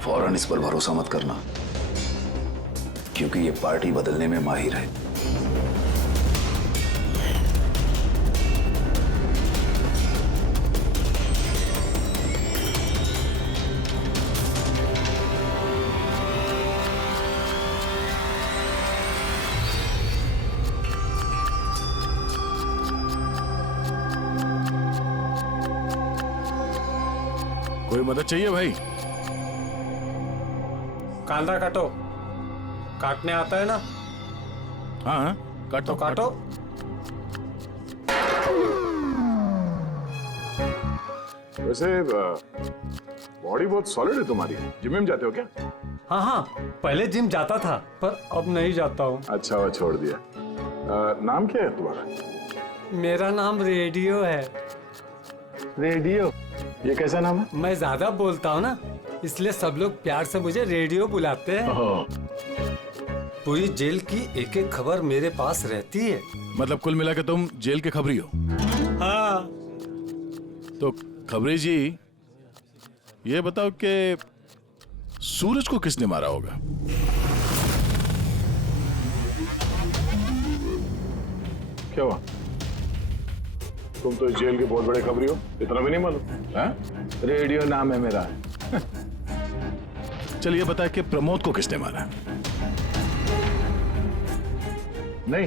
फौरन इस पर भरोसा मत करना, क्योंकि ये पार्टी बदलने में माहिर है। कोई मदद चाहिए भाई? कांदा काटो, काटने आता है ना? हाँ काटो काटो। वैसे बॉडी बहुत सॉलिड है तुम्हारी। जिम में जाते हो क्या? हाँ पहले जिम जाता था, पर अब नहीं जाता हूँ। अच्छा वो छोड़ दिया। नाम क्या है तुम्हारा? मेरा नाम रेडियो है। रेडियो? ये कैसा नाम है? मैं ज्यादा बोलता हूँ ना, इसलिए सब लोग प्यार से मुझे रेडियो बुलाते हैं। पूरी जेल की एक एक खबर मेरे पास रहती है। मतलब कुल मिला के तुम जेल के खबरी हो? हाँ। तो खबरी जी ये बताओ कि सूरज को किसने मारा होगा? क्या हुआ? तुम तो जेल के बहुत बड़े खबरी हो, इतना भी नहीं मालूम? रेडियो नाम है मेरा। चलिए बता कि प्रमोद को किसने मारा? नहीं।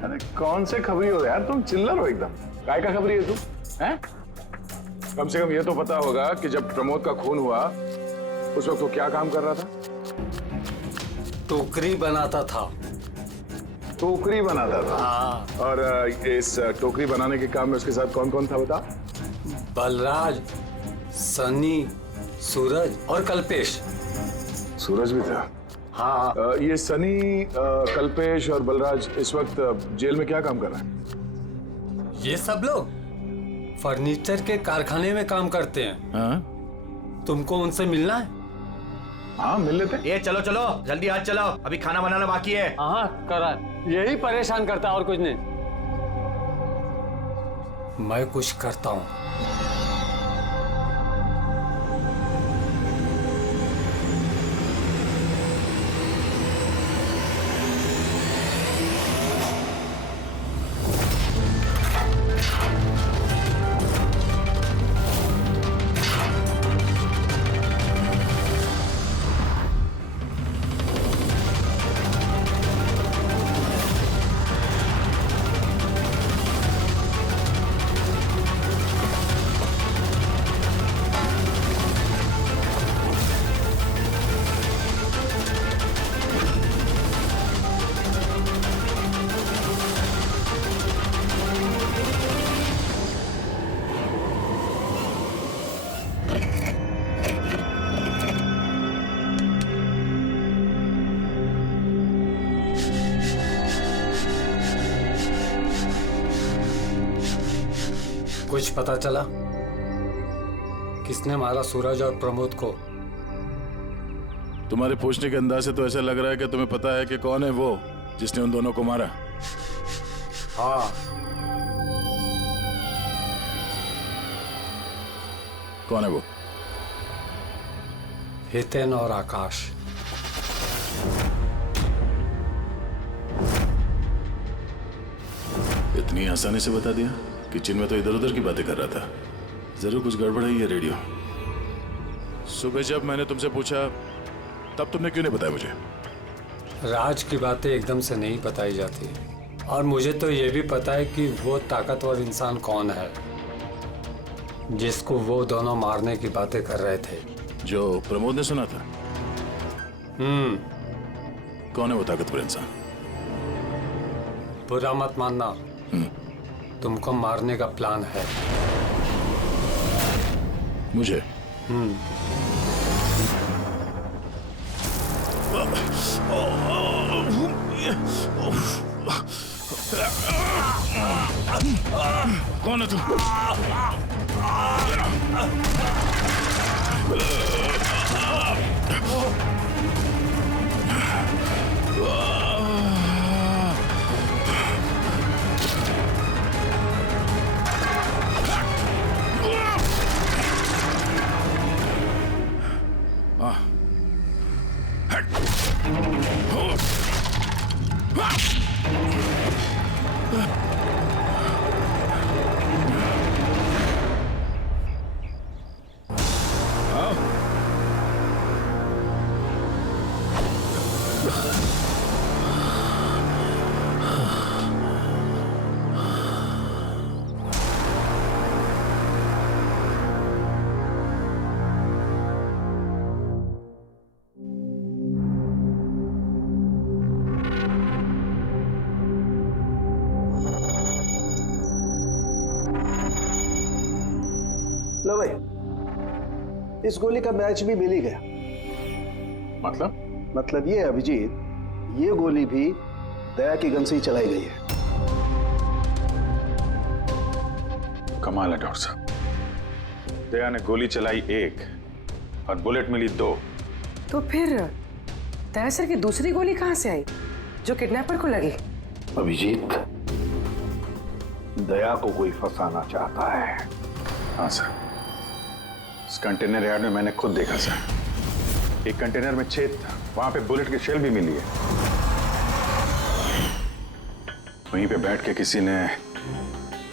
अरे कौन से खबरी हो यार तुम? चिल्लर हो एकदम। काय का खबरी है तुम? हैं? कम से कम ये तो पता होगा कि जब प्रमोद का खून हुआ उस वक्त वो क्या काम कर रहा था? टोकरी बनाता था। टोकरी बनाता था? हाँ। और इस टोकरी बनाने के काम में उसके साथ कौन कौन था बता? बलराज, सनी, सूरज और कल्पेश। सूरज भी था? हाँ। ये सनी, कल्पेश और बलराज इस वक्त जेल में क्या काम कर रहे हैं? ये सब लोग फर्नीचर के कारखाने में काम करते हैं। हाँ? तुमको उनसे मिलना है? हाँ मिल लेते। ये चलो चलो जल्दी आज चलो, अभी खाना बनाना बाकी है। हाँ करा, यही परेशान करता है और कुछ नहीं। मैं कुछ करता हूँ। कुछ पता चला किसने मारा सूरज और प्रमोद को? तुम्हारे पूछने के अंदाज से तो ऐसा लग रहा है कि तुम्हें पता है कि कौन है वो जिसने उन दोनों को मारा। हाँ। कौन है वो? हितेन और आकाश। इतनी आसानी से बता दिया? किचन में तो इधर उधर की बातें कर रहा था। जरूर कुछ गड़बड़ है ये रेडियो। सुबह जब मैंने तुमसे पूछा तब तुमने क्यों नहीं बताया मुझे? राज की बातें एकदम से नहीं बताई जाती, और मुझे तो ये भी पता है कि वो ताकतवर इंसान कौन है जिसको वो दोनों मारने की बातें कर रहे थे। जो प्रमोद ने सुना था? कौन है वो ताकतवर इंसान? बुरा मत मानना, तुमको मारने का प्लान है। मुझे? कौन है तू? लो भाई, इस गोली का मैच भी मिल ही गया। मतलब ये अभिजीत, ये गोली भी दया की गन से ही चलाई गई है। कमाल है डॉक्टर साहब, दया ने गोली चलाई 1 और बुलेट मिली 2। तो फिर दया सर की दूसरी गोली कहां से आई जो किडनैपर को लगी? अभिजीत, दया को कोई फंसाना चाहता है। हाँ सर, इस कंटेनर यार्ड में मैंने खुद देखा सर। एक कंटेनर में छेद था, वहां पे बुलेट की शेल भी मिली है। वहीं पे बैठ के किसी ने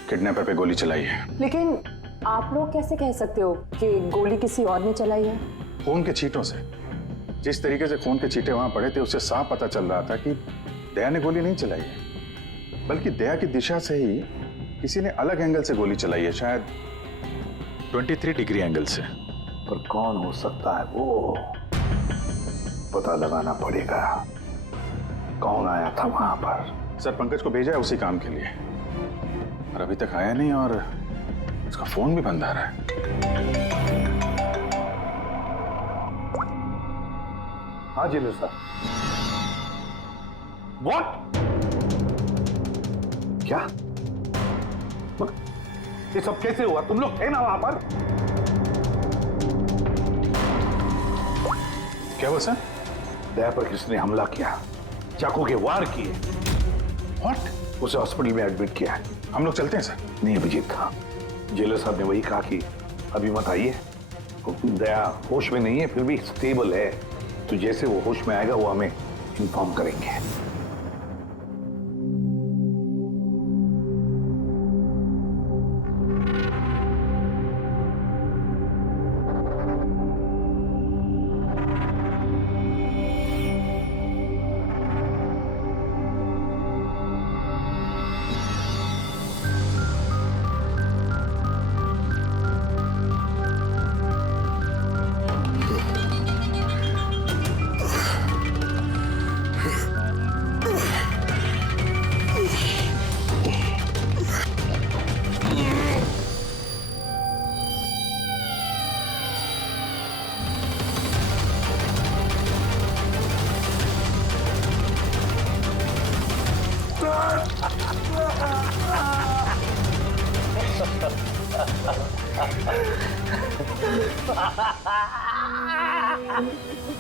किडनैपर पे गोली चलाई है। लेकिन आप लोग कैसे कह सकते हो कि गोली किसी और ने चलाई है? खून के छींटों से, जिस तरीके से खून के छींटे वहां पड़े थे उससे साफ पता चल रहा था कि दया ने गोली नहीं चलाई है, बल्कि दया की दिशा से ही किसी ने अलग एंगल से गोली चलाई है, शायद 23 डिग्री एंगल से। पर कौन हो सकता है वो? पता लगाना पड़ेगा कौन आया था वहां पर। सर, पंकज को भेजा है उसी काम के लिए, और अभी तक आया नहीं, और उसका फोन भी बंद आ रहा है। हाँ जिलू सर। What? क्या? ये सब कैसे हुआ? तुम लोग थे ना वहां पर? क्या हुआ सर? दया पर किसने हमला किया, चाकू के वार किए। What? उसे हॉस्पिटल में एडमिट किया है। हम लोग चलते हैं सर। नहीं अभिजीत, हाँ, जेलर साहब ने वही कहा कि अभी मत आइए। दया होश में नहीं है, फिर भी स्टेबल है, तो जैसे वो होश में आएगा वो हमें इन्फॉर्म करेंगे।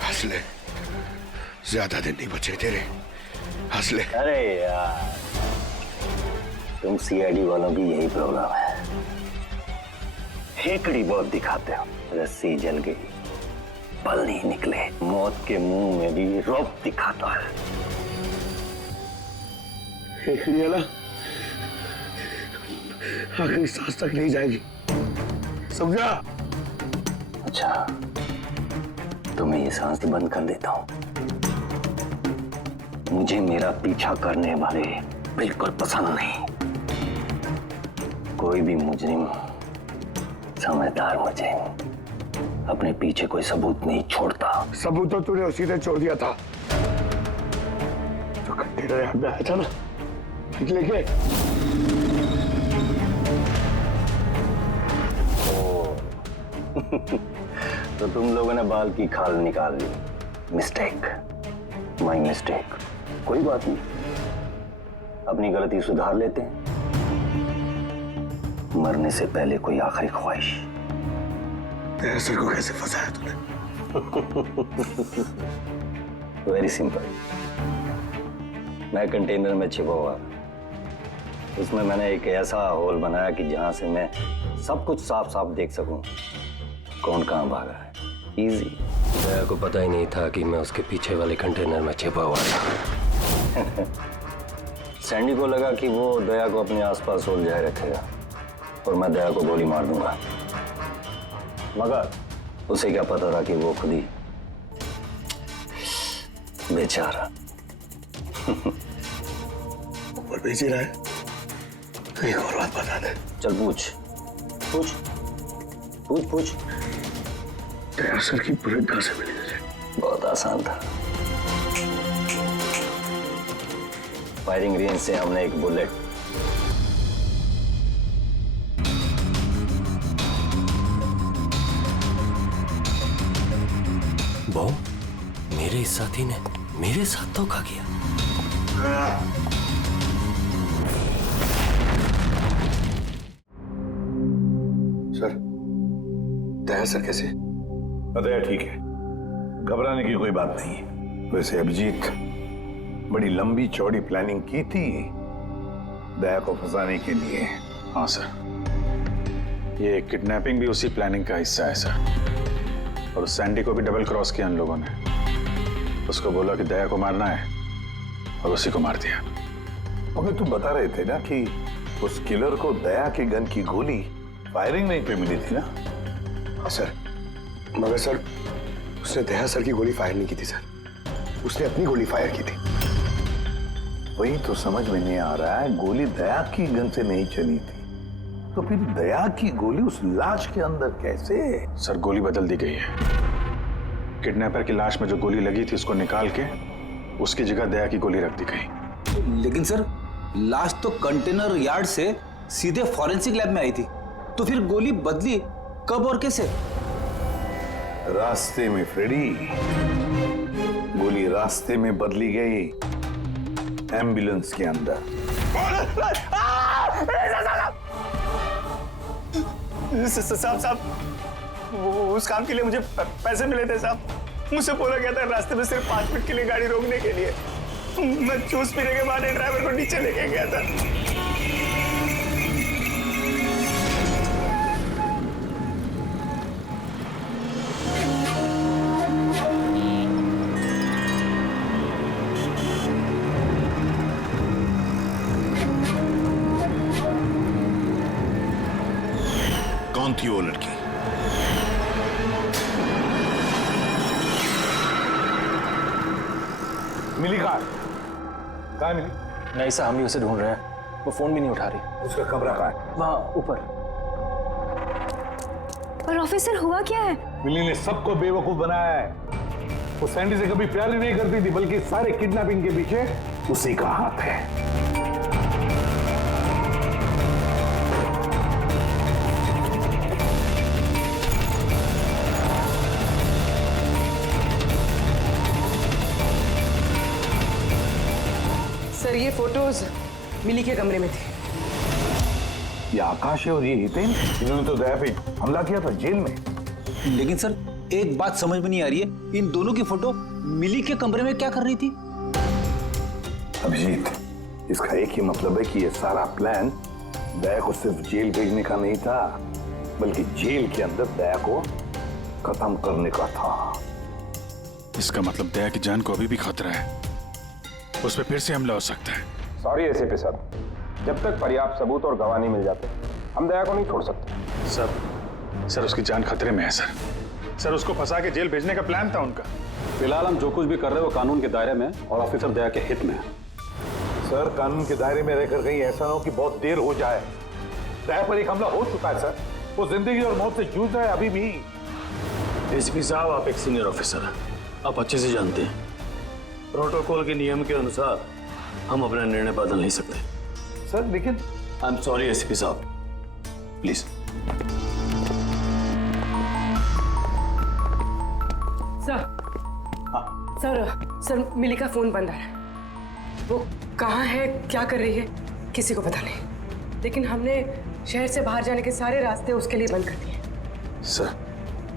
हंस ले, ज्यादा दिन नहीं बचे तेरे, हंस ले। अरे यार, तुम सीआईडी वालों की यही प्रॉब्लम है, हेकड़ी बहुत दिखाते हो। रस्सी जल गई, पल नहीं निकले, मौत के मुंह में भी रौब दिखाता है। हेकड़ी वाला आखिरी सांस तक नहीं जाएगी, समझा? अच्छा, तो मैं ये सांस बंद कर देता हूं। मुझे मेरा पीछा करने वाले बिल्कुल पसंद नहीं। कोई भी मुजरिम, समझदार मुजरिम अपने पीछे कोई सबूत नहीं छोड़ता। सबूत तो तूने उसी ने छोड़ दिया था जो कंटेनर यहाँ पे आया था ना, लेके। तो तुम लोगों ने बाल की खाल निकाल ली। Mistake, my mistake. कोई बात नहीं, अपनी गलती सुधार लेते हैं। मरने से पहले कोई आखिरी ख्वाहिश। तेरे सर को कैसे फंसाया तूने? Very simple. मैं कंटेनर में छिपा हुआ, उसमें मैंने एक ऐसा होल बनाया कि जहां से मैं सब कुछ साफ साफ देख सकूं कौन कहां भागा है। इजी। दया को पता ही नहीं था कि मैं उसके पीछे वाले कंटेनर में छिपा हुआ था। सैंडी को लगा कि वो दया को अपने आसपास उलझाए रखेगा और मैं दया को गोली मार दूंगा, मगर उसे क्या पता था कि वो खुद ही बेचारा ऊपर भेज ही रहा है। तो एक और बात बता दे। चल पूछ पूछ पूछ पूछ। दया सर की बुलेट कहां से मिली तुझे? बहुत आसान था। फायरिंग रेंज से हमने एक बुलेट मेरे इस साथी ने मेरे साथ धोखा किया। सर, दया सर कैसे? दया ठीक है, घबराने की कोई बात नहीं है। वैसे अभिजीत बड़ी लंबी चौड़ी प्लानिंग की थी दया को फंसाने के लिए। हाँ सर, ये किडनैपिंग भी उसी प्लानिंग का हिस्सा है सर। और सैंडी को भी डबल क्रॉस किया उन लोगों ने। उसको बोला कि दया को मारना है और उसी को मार दिया। मगर तुम बता रहे थे ना कि उस किलर को दया के गन की गोली फायरिंग नहीं पे मिली थी ना? हाँ सर, मगर सर उसने दया सर की गोली फायर नहीं की थी सर, उसने अपनी गोली फायर की थी। वही तो समझ में नहीं आ रहा है, गोली दया की गन से नहीं चली थी तो फिर दया की गोली उस लाश के अंदर कैसे? सर गोली बदल दी गई है। किडनैपर की लाश में जो गोली लगी थी उसको निकाल के उसकी जगह दया की गोली रख दी गई। लेकिन सर लाश तो कंटेनर यार्ड से सीधे फॉरेंसिक लैब में आई थी, तो फिर गोली बदली कब और कैसे? रास्ते में फ्रेडी, गोली रास्ते में बदली गई एम्बुलेंस के अंदर। साहब, उस काम के लिए मुझे पैसे मिले थे साहब। मुझसे बोला गया था रास्ते में सिर्फ 5 मिनट के लिए गाड़ी रोकने के लिए। मैं जूस पीने के बाद ड्राइवर को नीचे लेके गया था। कौन थी वो लड़की? मिली कहाँ मिली? नहीं साहब, हम ही उसे ढूंढ रहे हैं, वो फोन भी नहीं उठा रही। उसका कमरा कहाँ है? वहाँ ऊपर। पर ऑफिसर हुआ क्या है? मिली ने सबको बेवकूफ बनाया है। वो सैंडी से कभी प्यार ही नहीं करती थी, बल्कि सारे किडनैपिंग के पीछे उसी का हाथ है। सर ये फोटोज मिली के कमरे में थी। ये आकाश है और ये हितेन, इन्होंने तो दया पे हमला किया था जेल में। लेकिन सर एक बात समझ में नहीं आ रही है, इन दोनों की फोटो मिली के कमरे में क्या कर रही थी? अभिजीत, इसका एक ही मतलब है कि ये सारा प्लान दया को सिर्फ जेल भेजने का नहीं था, बल्कि जेल के अंदर दया को खत्म करने का था। इसका मतलब दया की जान को अभी भी खतरा है, उस पर फिर से हमला हो सकता है। सॉरी एसीपी साहब, जब तक पर्याप्त सबूत और गवाह नहीं मिल जाते हम दया को नहीं छोड़ सकते। सर उसकी जान खतरे में है सर उसको फंसा के जेल भेजने का प्लान था उनका। फिलहाल हम जो कुछ भी कर रहे हैं वो कानून के दायरे में और ऑफिसर दया के हित में है। सर कानून के दायरे में रहकर कहीं ऐसा ना हो कि बहुत देर हो जाए। दया पर एक हमला हो चुका है सर, वो जिंदगी और मौत से जूझ रहा है अभी भी। एसीपी साहब, आप एक सीनियर ऑफिसर हैं, आप अच्छे से जानते हैं प्रोटोकॉल के नियम के अनुसार हम अपना निर्णय बदल नहीं सकते। सर लेकिन आई एम सॉरी एसीपी साहब, प्लीज। सर मिली का फोन बंद आ रहा है। वो कहाँ है, क्या कर रही है, किसी को पता नहीं। लेकिन हमने शहर से बाहर जाने के सारे रास्ते उसके लिए बंद कर दिए। सर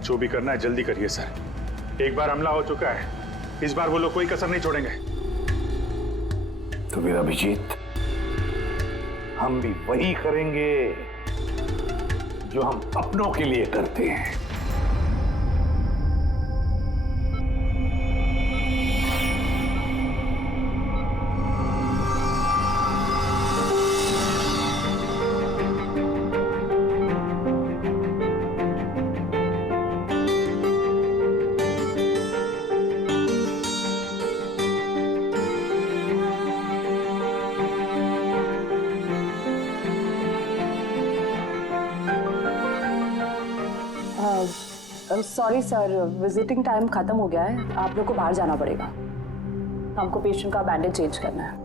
जो भी करना है जल्दी करिए सर, एक बार हमला हो चुका है, इस बार वो लोग कोई कसर नहीं छोड़ेंगे। तो फिर अभिजीत, हम भी वही करेंगे जो हम अपनों के लिए करते हैं। सॉरी सर, विजिटिंग टाइम खत्म हो गया है, आप लोग को बाहर जाना पड़ेगा। हमको पेशेंट का बैंडेज चेंज करना है।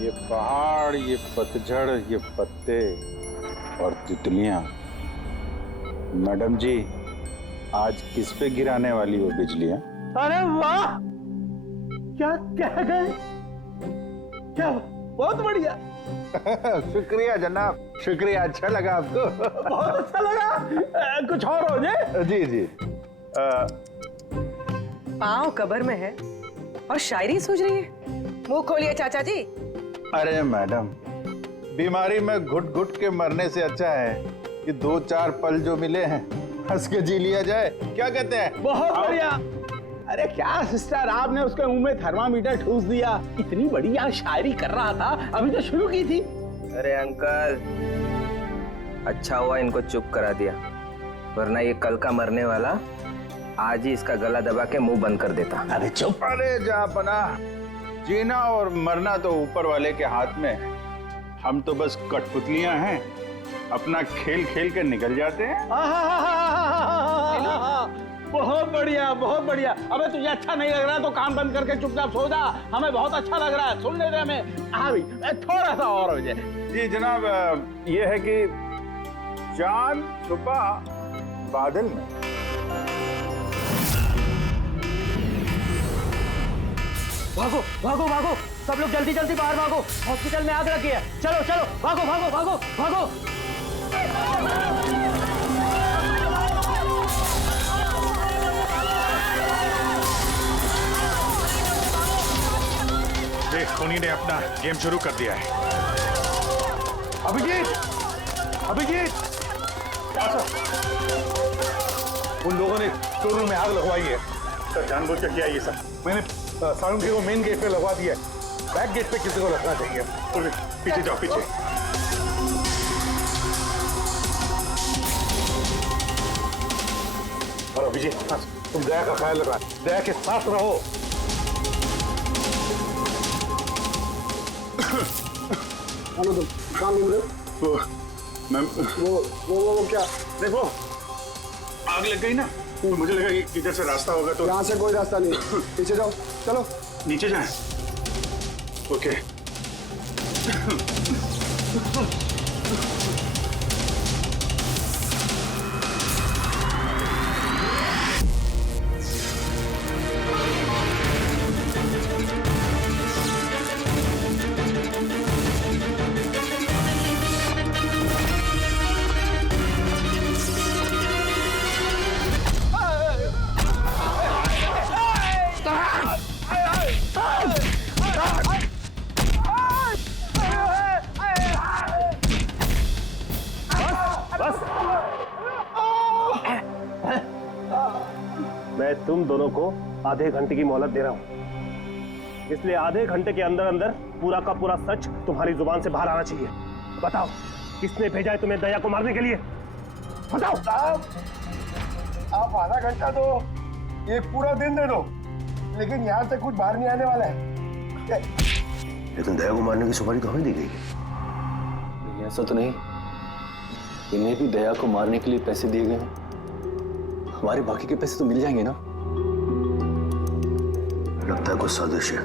ये पहाड़, ये पतझड़, ये पत्ते और तितलियां। मैडम जी, आज किस पे गिराने वाली हो बिजलियां? अरे वाह, क्या कह गए, क्या बहुत बढ़िया। शुक्रिया जनाब, शुक्रिया। अच्छा लगा आपको? बहुत अच्छा लगा। कुछ और हो जाए? जी जी। पाँव कब्र में है और शायरी सूझ रही है। मुंह खोलिए चाचा जी। अरे मैडम, बीमारी में घुट घुट के मरने से अच्छा है कि 2-4 पल जो मिले हैं हंस के जी लिया जाए। क्या कहते हैं? बहुत बढ़िया। अरे क्या सिस्टर, आपने उसके मुंह में थर्मामीटर ठूस दिया। इतनी बढ़िया शायरी कर रहा था, अभी तो शुरू की थी। अरे अंकल, अच्छा हुआ इनको चुप करा दिया, वरना ये कल का मरने वाला आज ही इसका गला दबा के मुंह बंद कर देता। अरे चुप। अरे जापना, जीना और मरना तो ऊपर वाले के हाथ में है, हम तो बस कठपुतलियां हैं, अपना खेल खेल के निकल जाते हैं। बहुत बढ़िया, बहुत बढ़िया। अबे तुझे अच्छा नहीं लग रहा तो काम बंद करके चुपचाप सो जा। हमें बहुत अच्छा लग रहा है, सुनने दे हमें। हाँ भी थोड़ा सा और हो जाए। जी जनाब, ये है कि चांद छुपा बादल में। भागो भागो भागो, सब लोग जल्दी जल्दी बाहर भागो, हॉस्पिटल में आग लगी है। चलो चलो भागो भागो भागो भागो। देख, उन्हीं ने अपना गेम शुरू कर दिया है। अभिजीत, अभिजीत, उन लोगों ने स्टोर रूम में आग लगवाई है। सर जानबूझ कर किया ये सब। मैंने साउंड को मेन गेट पे लगवा दिया है, बैक गेट पे किसी को रखना चाहिए। पीछे जाओ, पीछे। और अभिजीत, तुम दया का ख्याल रखना, दया के साथ रहो। आलो तुम काम नहीं मिले वो मैम वो क्या देखो आग लग गई ना, मुझे लगा कि इधर से रास्ता होगा तो। यहाँ से कोई रास्ता नहीं, पीछे जाओ, चलो नीचे जाएं। ओके। मैं तुम दोनों को आधे घंटे की मोहलत दे रहा हूं, इसलिए आधे घंटे के अंदर अंदर पूरा का पूरा सच तुम्हारी जुबान से बाहर आना चाहिए। बताओ किसने भेजा है तुम्हें दया को मारने के लिए? बताओ। साहब आप आधा घंटा दो, एक पूरा दिन दे दो, लेकिन यहाँ से कुछ बाहर नहीं आने वाला है। लेकिन दया को मारने की सुपारी तो हमें दी गई। ऐसा तो नहीं, इन्हें भी दया को मारने के लिए पैसे दिए गए हैं। हमारे बाकी के पैसे तो मिल जाएंगे ना? लगता है कुछ साजिश है,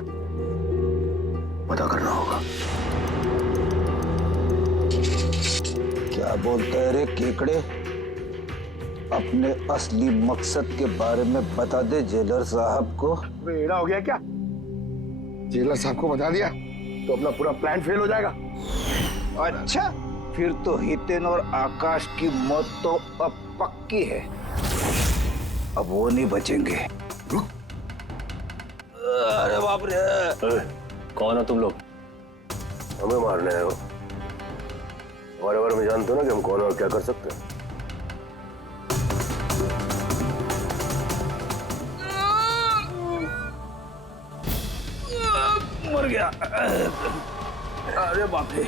पता करना होगा। क्या बोलता है रे केकड़े? अपने असली मकसद के बारे में बता दे जेलर साहब को। बेड़ा हो गया क्या? जेलर साहब को बता दिया तो अपना पूरा प्लान फेल हो जाएगा। अच्छा, फिर तो हितेन और आकाश की मौत तो अब पक्की है, अब वो नहीं बचेंगे। अरे बाप रे! कौन हो तुम लोग? हमें मारने आए हो? हमारे बारे में जानते हो ना कि हम कौन और क्या कर सकते हैं। मर गया। अरे बाप रे!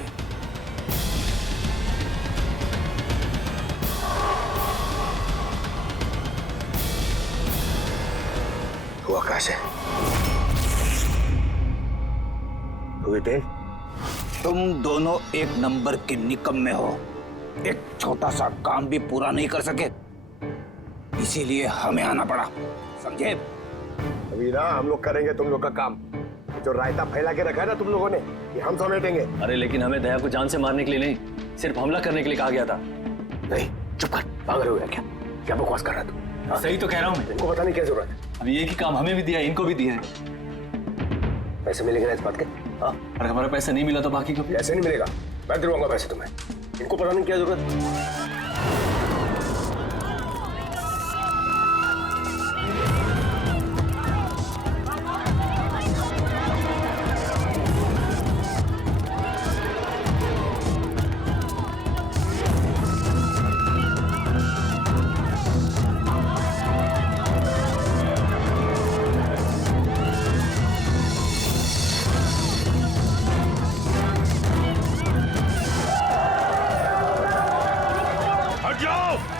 वो आकाश है। तुम दोनों एक नंबर के निकम्मे हो, एक छोटा सा काम भी पूरा नहीं कर सके, इसीलिए हमें आना पड़ा, समझे? अभी ना हम लोग करेंगे तुम लोग का काम। जो रायता फैला के रखा है ना तुम लोगों ने, ये हम समेटेंगे। अरे लेकिन हमें दया को जान से मारने के लिए नहीं, सिर्फ हमला करने के लिए कहा गया था। नहीं, चुप कर, पागल हो गया क्या? क्या बकवास कर रहा है तू? सही तो कह रहा हूँ मैं। इनको बताने की क्या जरूरत है? अब ये की काम हमें भी दिया, इनको भी दिया है। पैसे मिलेंगे ना इस बात के? हाँ, अगर हमारा पैसा नहीं मिला तो बाकी को पैसे नहीं मिलेगा, मैं दिलवाऊंगा पैसे तुम्हें। इनको बताने की क्या जरूरत है?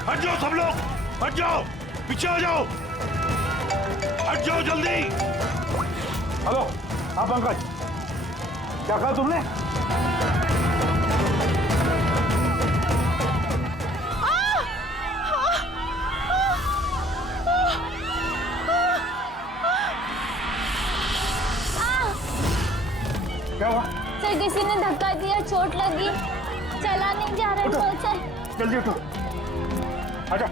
हट जाओ सब लोग, हट जाओ, पीछे आ जाओ, हट जाओ जल्दी। हेलो, आप पंकज, क्या कहा तुमने? क्या हुआ? सर किसी ने धक्का दिया, चोट लगी, चला नहीं जा रहा है सर। जल्दी उठो, आजा।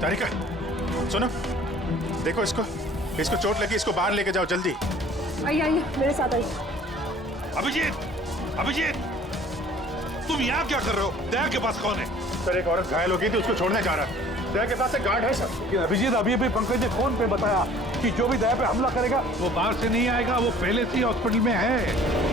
तारिका, सुनो, देखो इसको चोट लगी, इसको बाहर लेके जाओ जल्दी। आइए आइए मेरे साथ आइए। अभिजीत, तुम यहाँ क्या कर रहे हो? दया के पास कौन है? सर एक औरत घायल हो गई थी, उसको छोड़ने जा रहा है। दया के पास एक गार्ड है सर। लेकिन अभिजीत, अभी पंकज ने फोन पे बताया कि जो भी दया पे हमला करेगा वो बाहर से नहीं आएगा, वो पहले से ही हॉस्पिटल में है।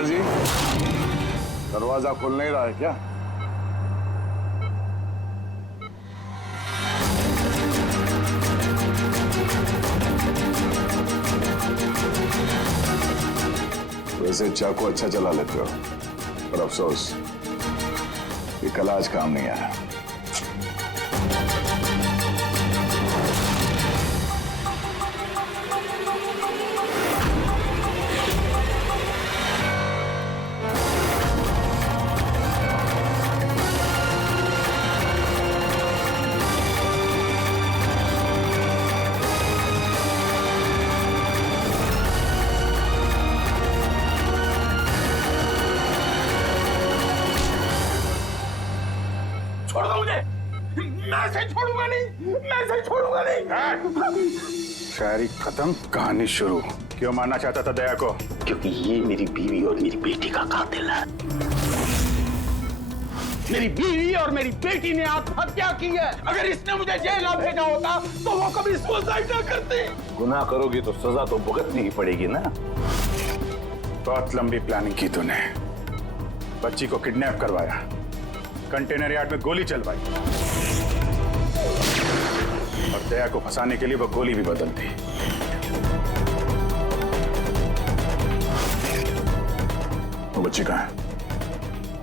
सरदार जी, दरवाजा खुल नहीं रहा है क्या? वैसे चाकू अच्छा चला लेते हो, पर अफसोस ये कल आज काम नहीं आया। छोड़ दो मुझे, मैं इसे छोड़ूंगा नहीं, मैं इसे छोड़ूंगा नहीं। शायरी खत्म, कहानी शुरू। क्यों मारना चाहता था दया को? क्योंकि ये मेरी बीवी और मेरी बेटी का कातिल है। मेरी बीवी और मेरी बेटी ने आत्महत्या की है। अगर इसने मुझे जेल ना भेजा होता तो वो कभी सुसाइड ना करती। गुनाह करोगी तो सजा तो भुगतनी ही पड़ेगी ना। बहुत लंबी प्लानिंग की तूने। बच्ची को किडनैप करवाया, कंटेनर यार्ड में गोली चलवाई और दया को फंसाने के लिए वो गोली भी बदल दी। वो बच्ची कहाँ है?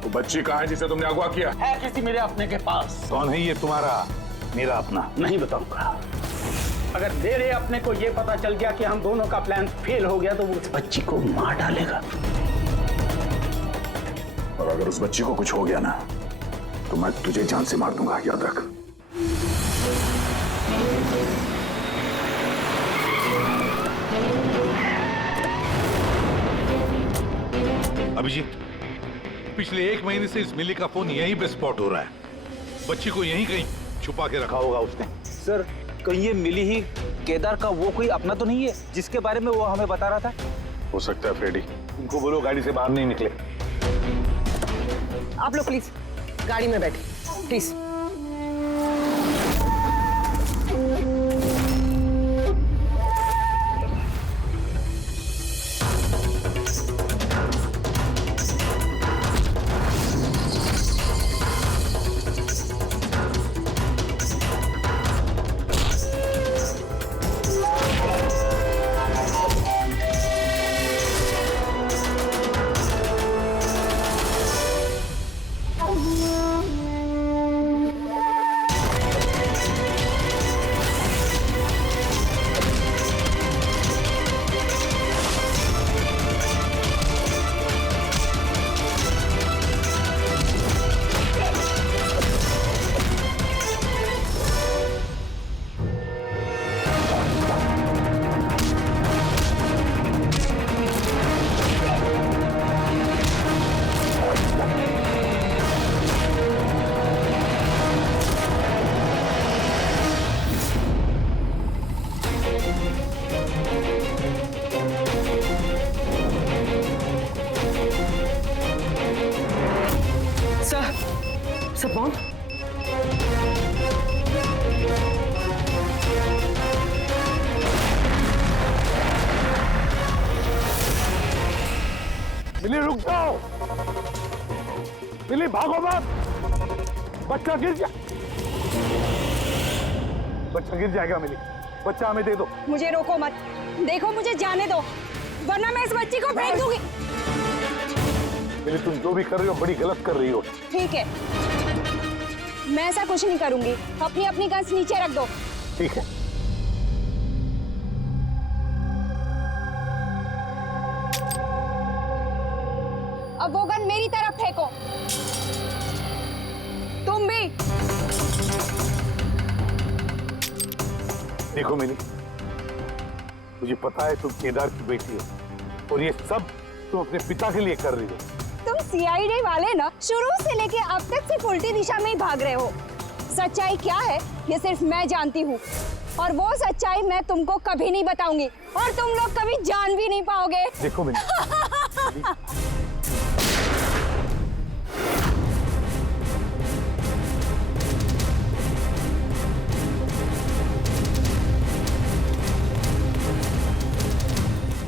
वो बच्ची कहाँ है जिसे तुमने अगवा किया? है किसी मेरे अपने के पास। कौन है ये तुम्हारा मेरा अपना? नहीं बताऊंगा। अगर मेरे अपने को ये पता चल गया कि हम दोनों का प्लान फेल हो गया तो वो उस बच्ची को मार डालेगा। और अगर उस बच्ची को कुछ हो गया ना तो मैं तुझे जान से मार दूंगा, याद रख। अभिजीत, पिछले 1 महीने से इस मिली का फोन यहीं पे स्पॉट हो रहा है। बच्ची को यहीं कहीं छुपा के रखा होगा उसने। सर, कहीं ये मिली ही केदार का वो कोई अपना तो नहीं है जिसके बारे में वो हमें बता रहा था? हो सकता है फ्रेडी। उनको बोलो गाड़ी से बाहर नहीं निकले। आप लोग प्लीज गाड़ी में बैठे, प्लीज। सबॉन, मिली रुक जाओ। मिली भागो मत, बच्चा गिर जा। बच्चा गिर जाएगा मिली, बच्चा हमें दे दो। मुझे रोको मत, देखो मुझे जाने दो वरना मैं इस बच्ची को फेंक दूंगी। मिली, तुम जो भी कर रही हो बड़ी गलत कर रही हो। ठीक है, मैं ऐसा कुछ नहीं करूंगी। अपनी अपनी गन्स नीचे रख दो। ठीक है। अब वो गन मेरी तरफ फेंको। तुम भी। देखो मिली, मुझे पता है तुम केदार की बेटी हो और ये सब तुम अपने पिता के लिए कर रही हो। तुम सीआईडी वाले ना शुरू से लेके अब तक सिर्फ उल्टी दिशा में ही भाग रहे हो। सच्चाई क्या है ये सिर्फ मैं जानती हूँ और वो सच्चाई मैं तुमको कभी नहीं बताऊंगी और तुम लोग कभी जान भी नहीं पाओगे। देखो मिली,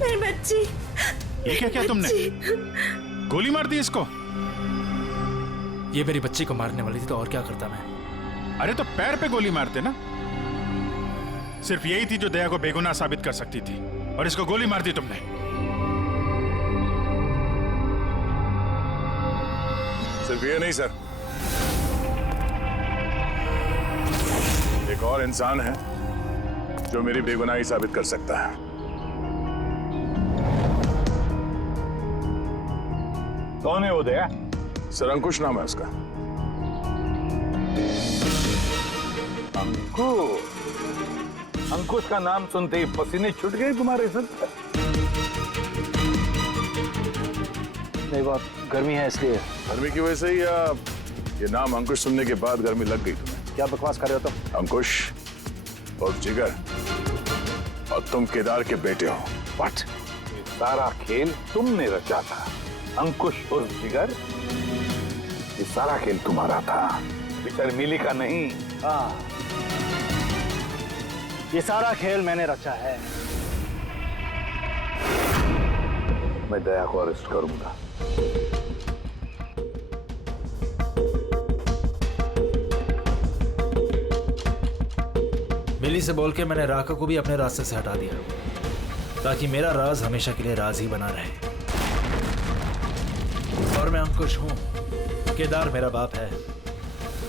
मेरी बच्ची। ये क्या तुमने? गोली मार दी इसको? ये मेरी बच्ची को मारने वाली थी तो और क्या करता मैं। अरे तो पैर पे गोली मारते ना। सिर्फ यही थी जो दया को बेगुनाह साबित कर सकती थी, और इसको गोली मार दी तुमने। सिर्फ ये नहीं सर, एक और इंसान है जो मेरी बेगुनाही साबित कर सकता है। कौन है वो दया? सर अंकुश नाम है उसका। अंकुश का नाम सुनते ही पसीने छूट गए तुम्हारे सर? नहीं, बहुत गर्मी है इसलिए। गर्मी की वजह से ही या ये नाम अंकुश सुनने के बाद गर्मी लग गई तुम्हें? क्या बकवास कर रहे हो तुम? अंकुश और जिगर, और तुम केदार के बेटे हो। व्हाट? ये सारा खेल तुमने रचा था, अंकुश और जिगर? ये सारा खेल तुम्हारा था, बेचारी मिली का नहीं। हाँ, ये सारा खेल मैंने रचा है। मैं दया को अरेस्ट करूंगा। मिली से बोल के मैंने राका को भी अपने रास्ते से हटा दिया, ताकि मेरा राज हमेशा के लिए राज ही बना रहे। और मैं अंकुश हूँ, केदार मेरा बाप है,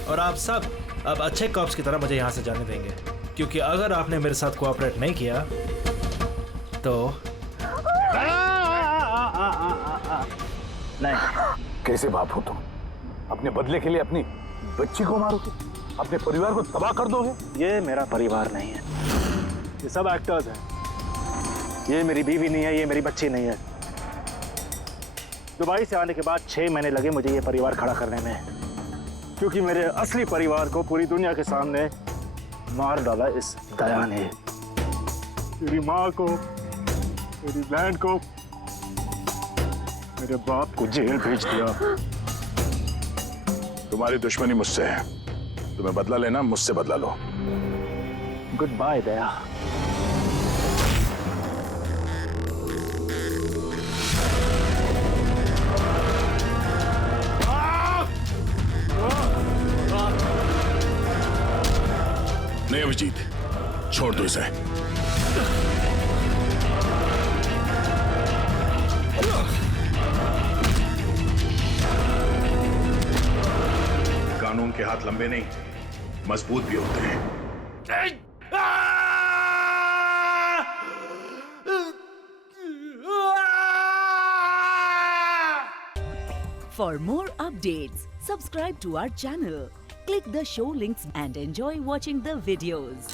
और आप सब अब अच्छे कॉप्स की तरह मुझे यहाँ से जाने देंगे, क्योंकि अगर आपने मेरे साथ कोऑपरेट नहीं किया तो नहीं। कैसे बाप हो तुम? अपने बदले के लिए अपनी बच्ची को मारोगे, अपने परिवार को तबाह कर दोगे? ये मेरा परिवार नहीं है, ये सब एक्टर्स हैं। ये मेरी बीवी नहीं है, ये मेरी बच्ची नहीं है। दुबई से आने के बाद 6 महीने लगे मुझे ये परिवार खड़ा करने में, क्योंकि मेरे असली परिवार को पूरी दुनिया के सामने मार डाला इस दया ने। मेरी माँ को, मेरी बहन को, मेरे बाप को जेल भेज दिया। तुम्हारी दुश्मनी मुझसे है, तुम्हें बदला लेना, मुझसे बदला लो। गुड बाय दया। नहीं अभिजीत, छोड़ दो इसे। कानून के हाथ लंबे नहीं, मजबूत भी होते हैं। For more updates, subscribe to our channel, click the show links and enjoy watching the videos.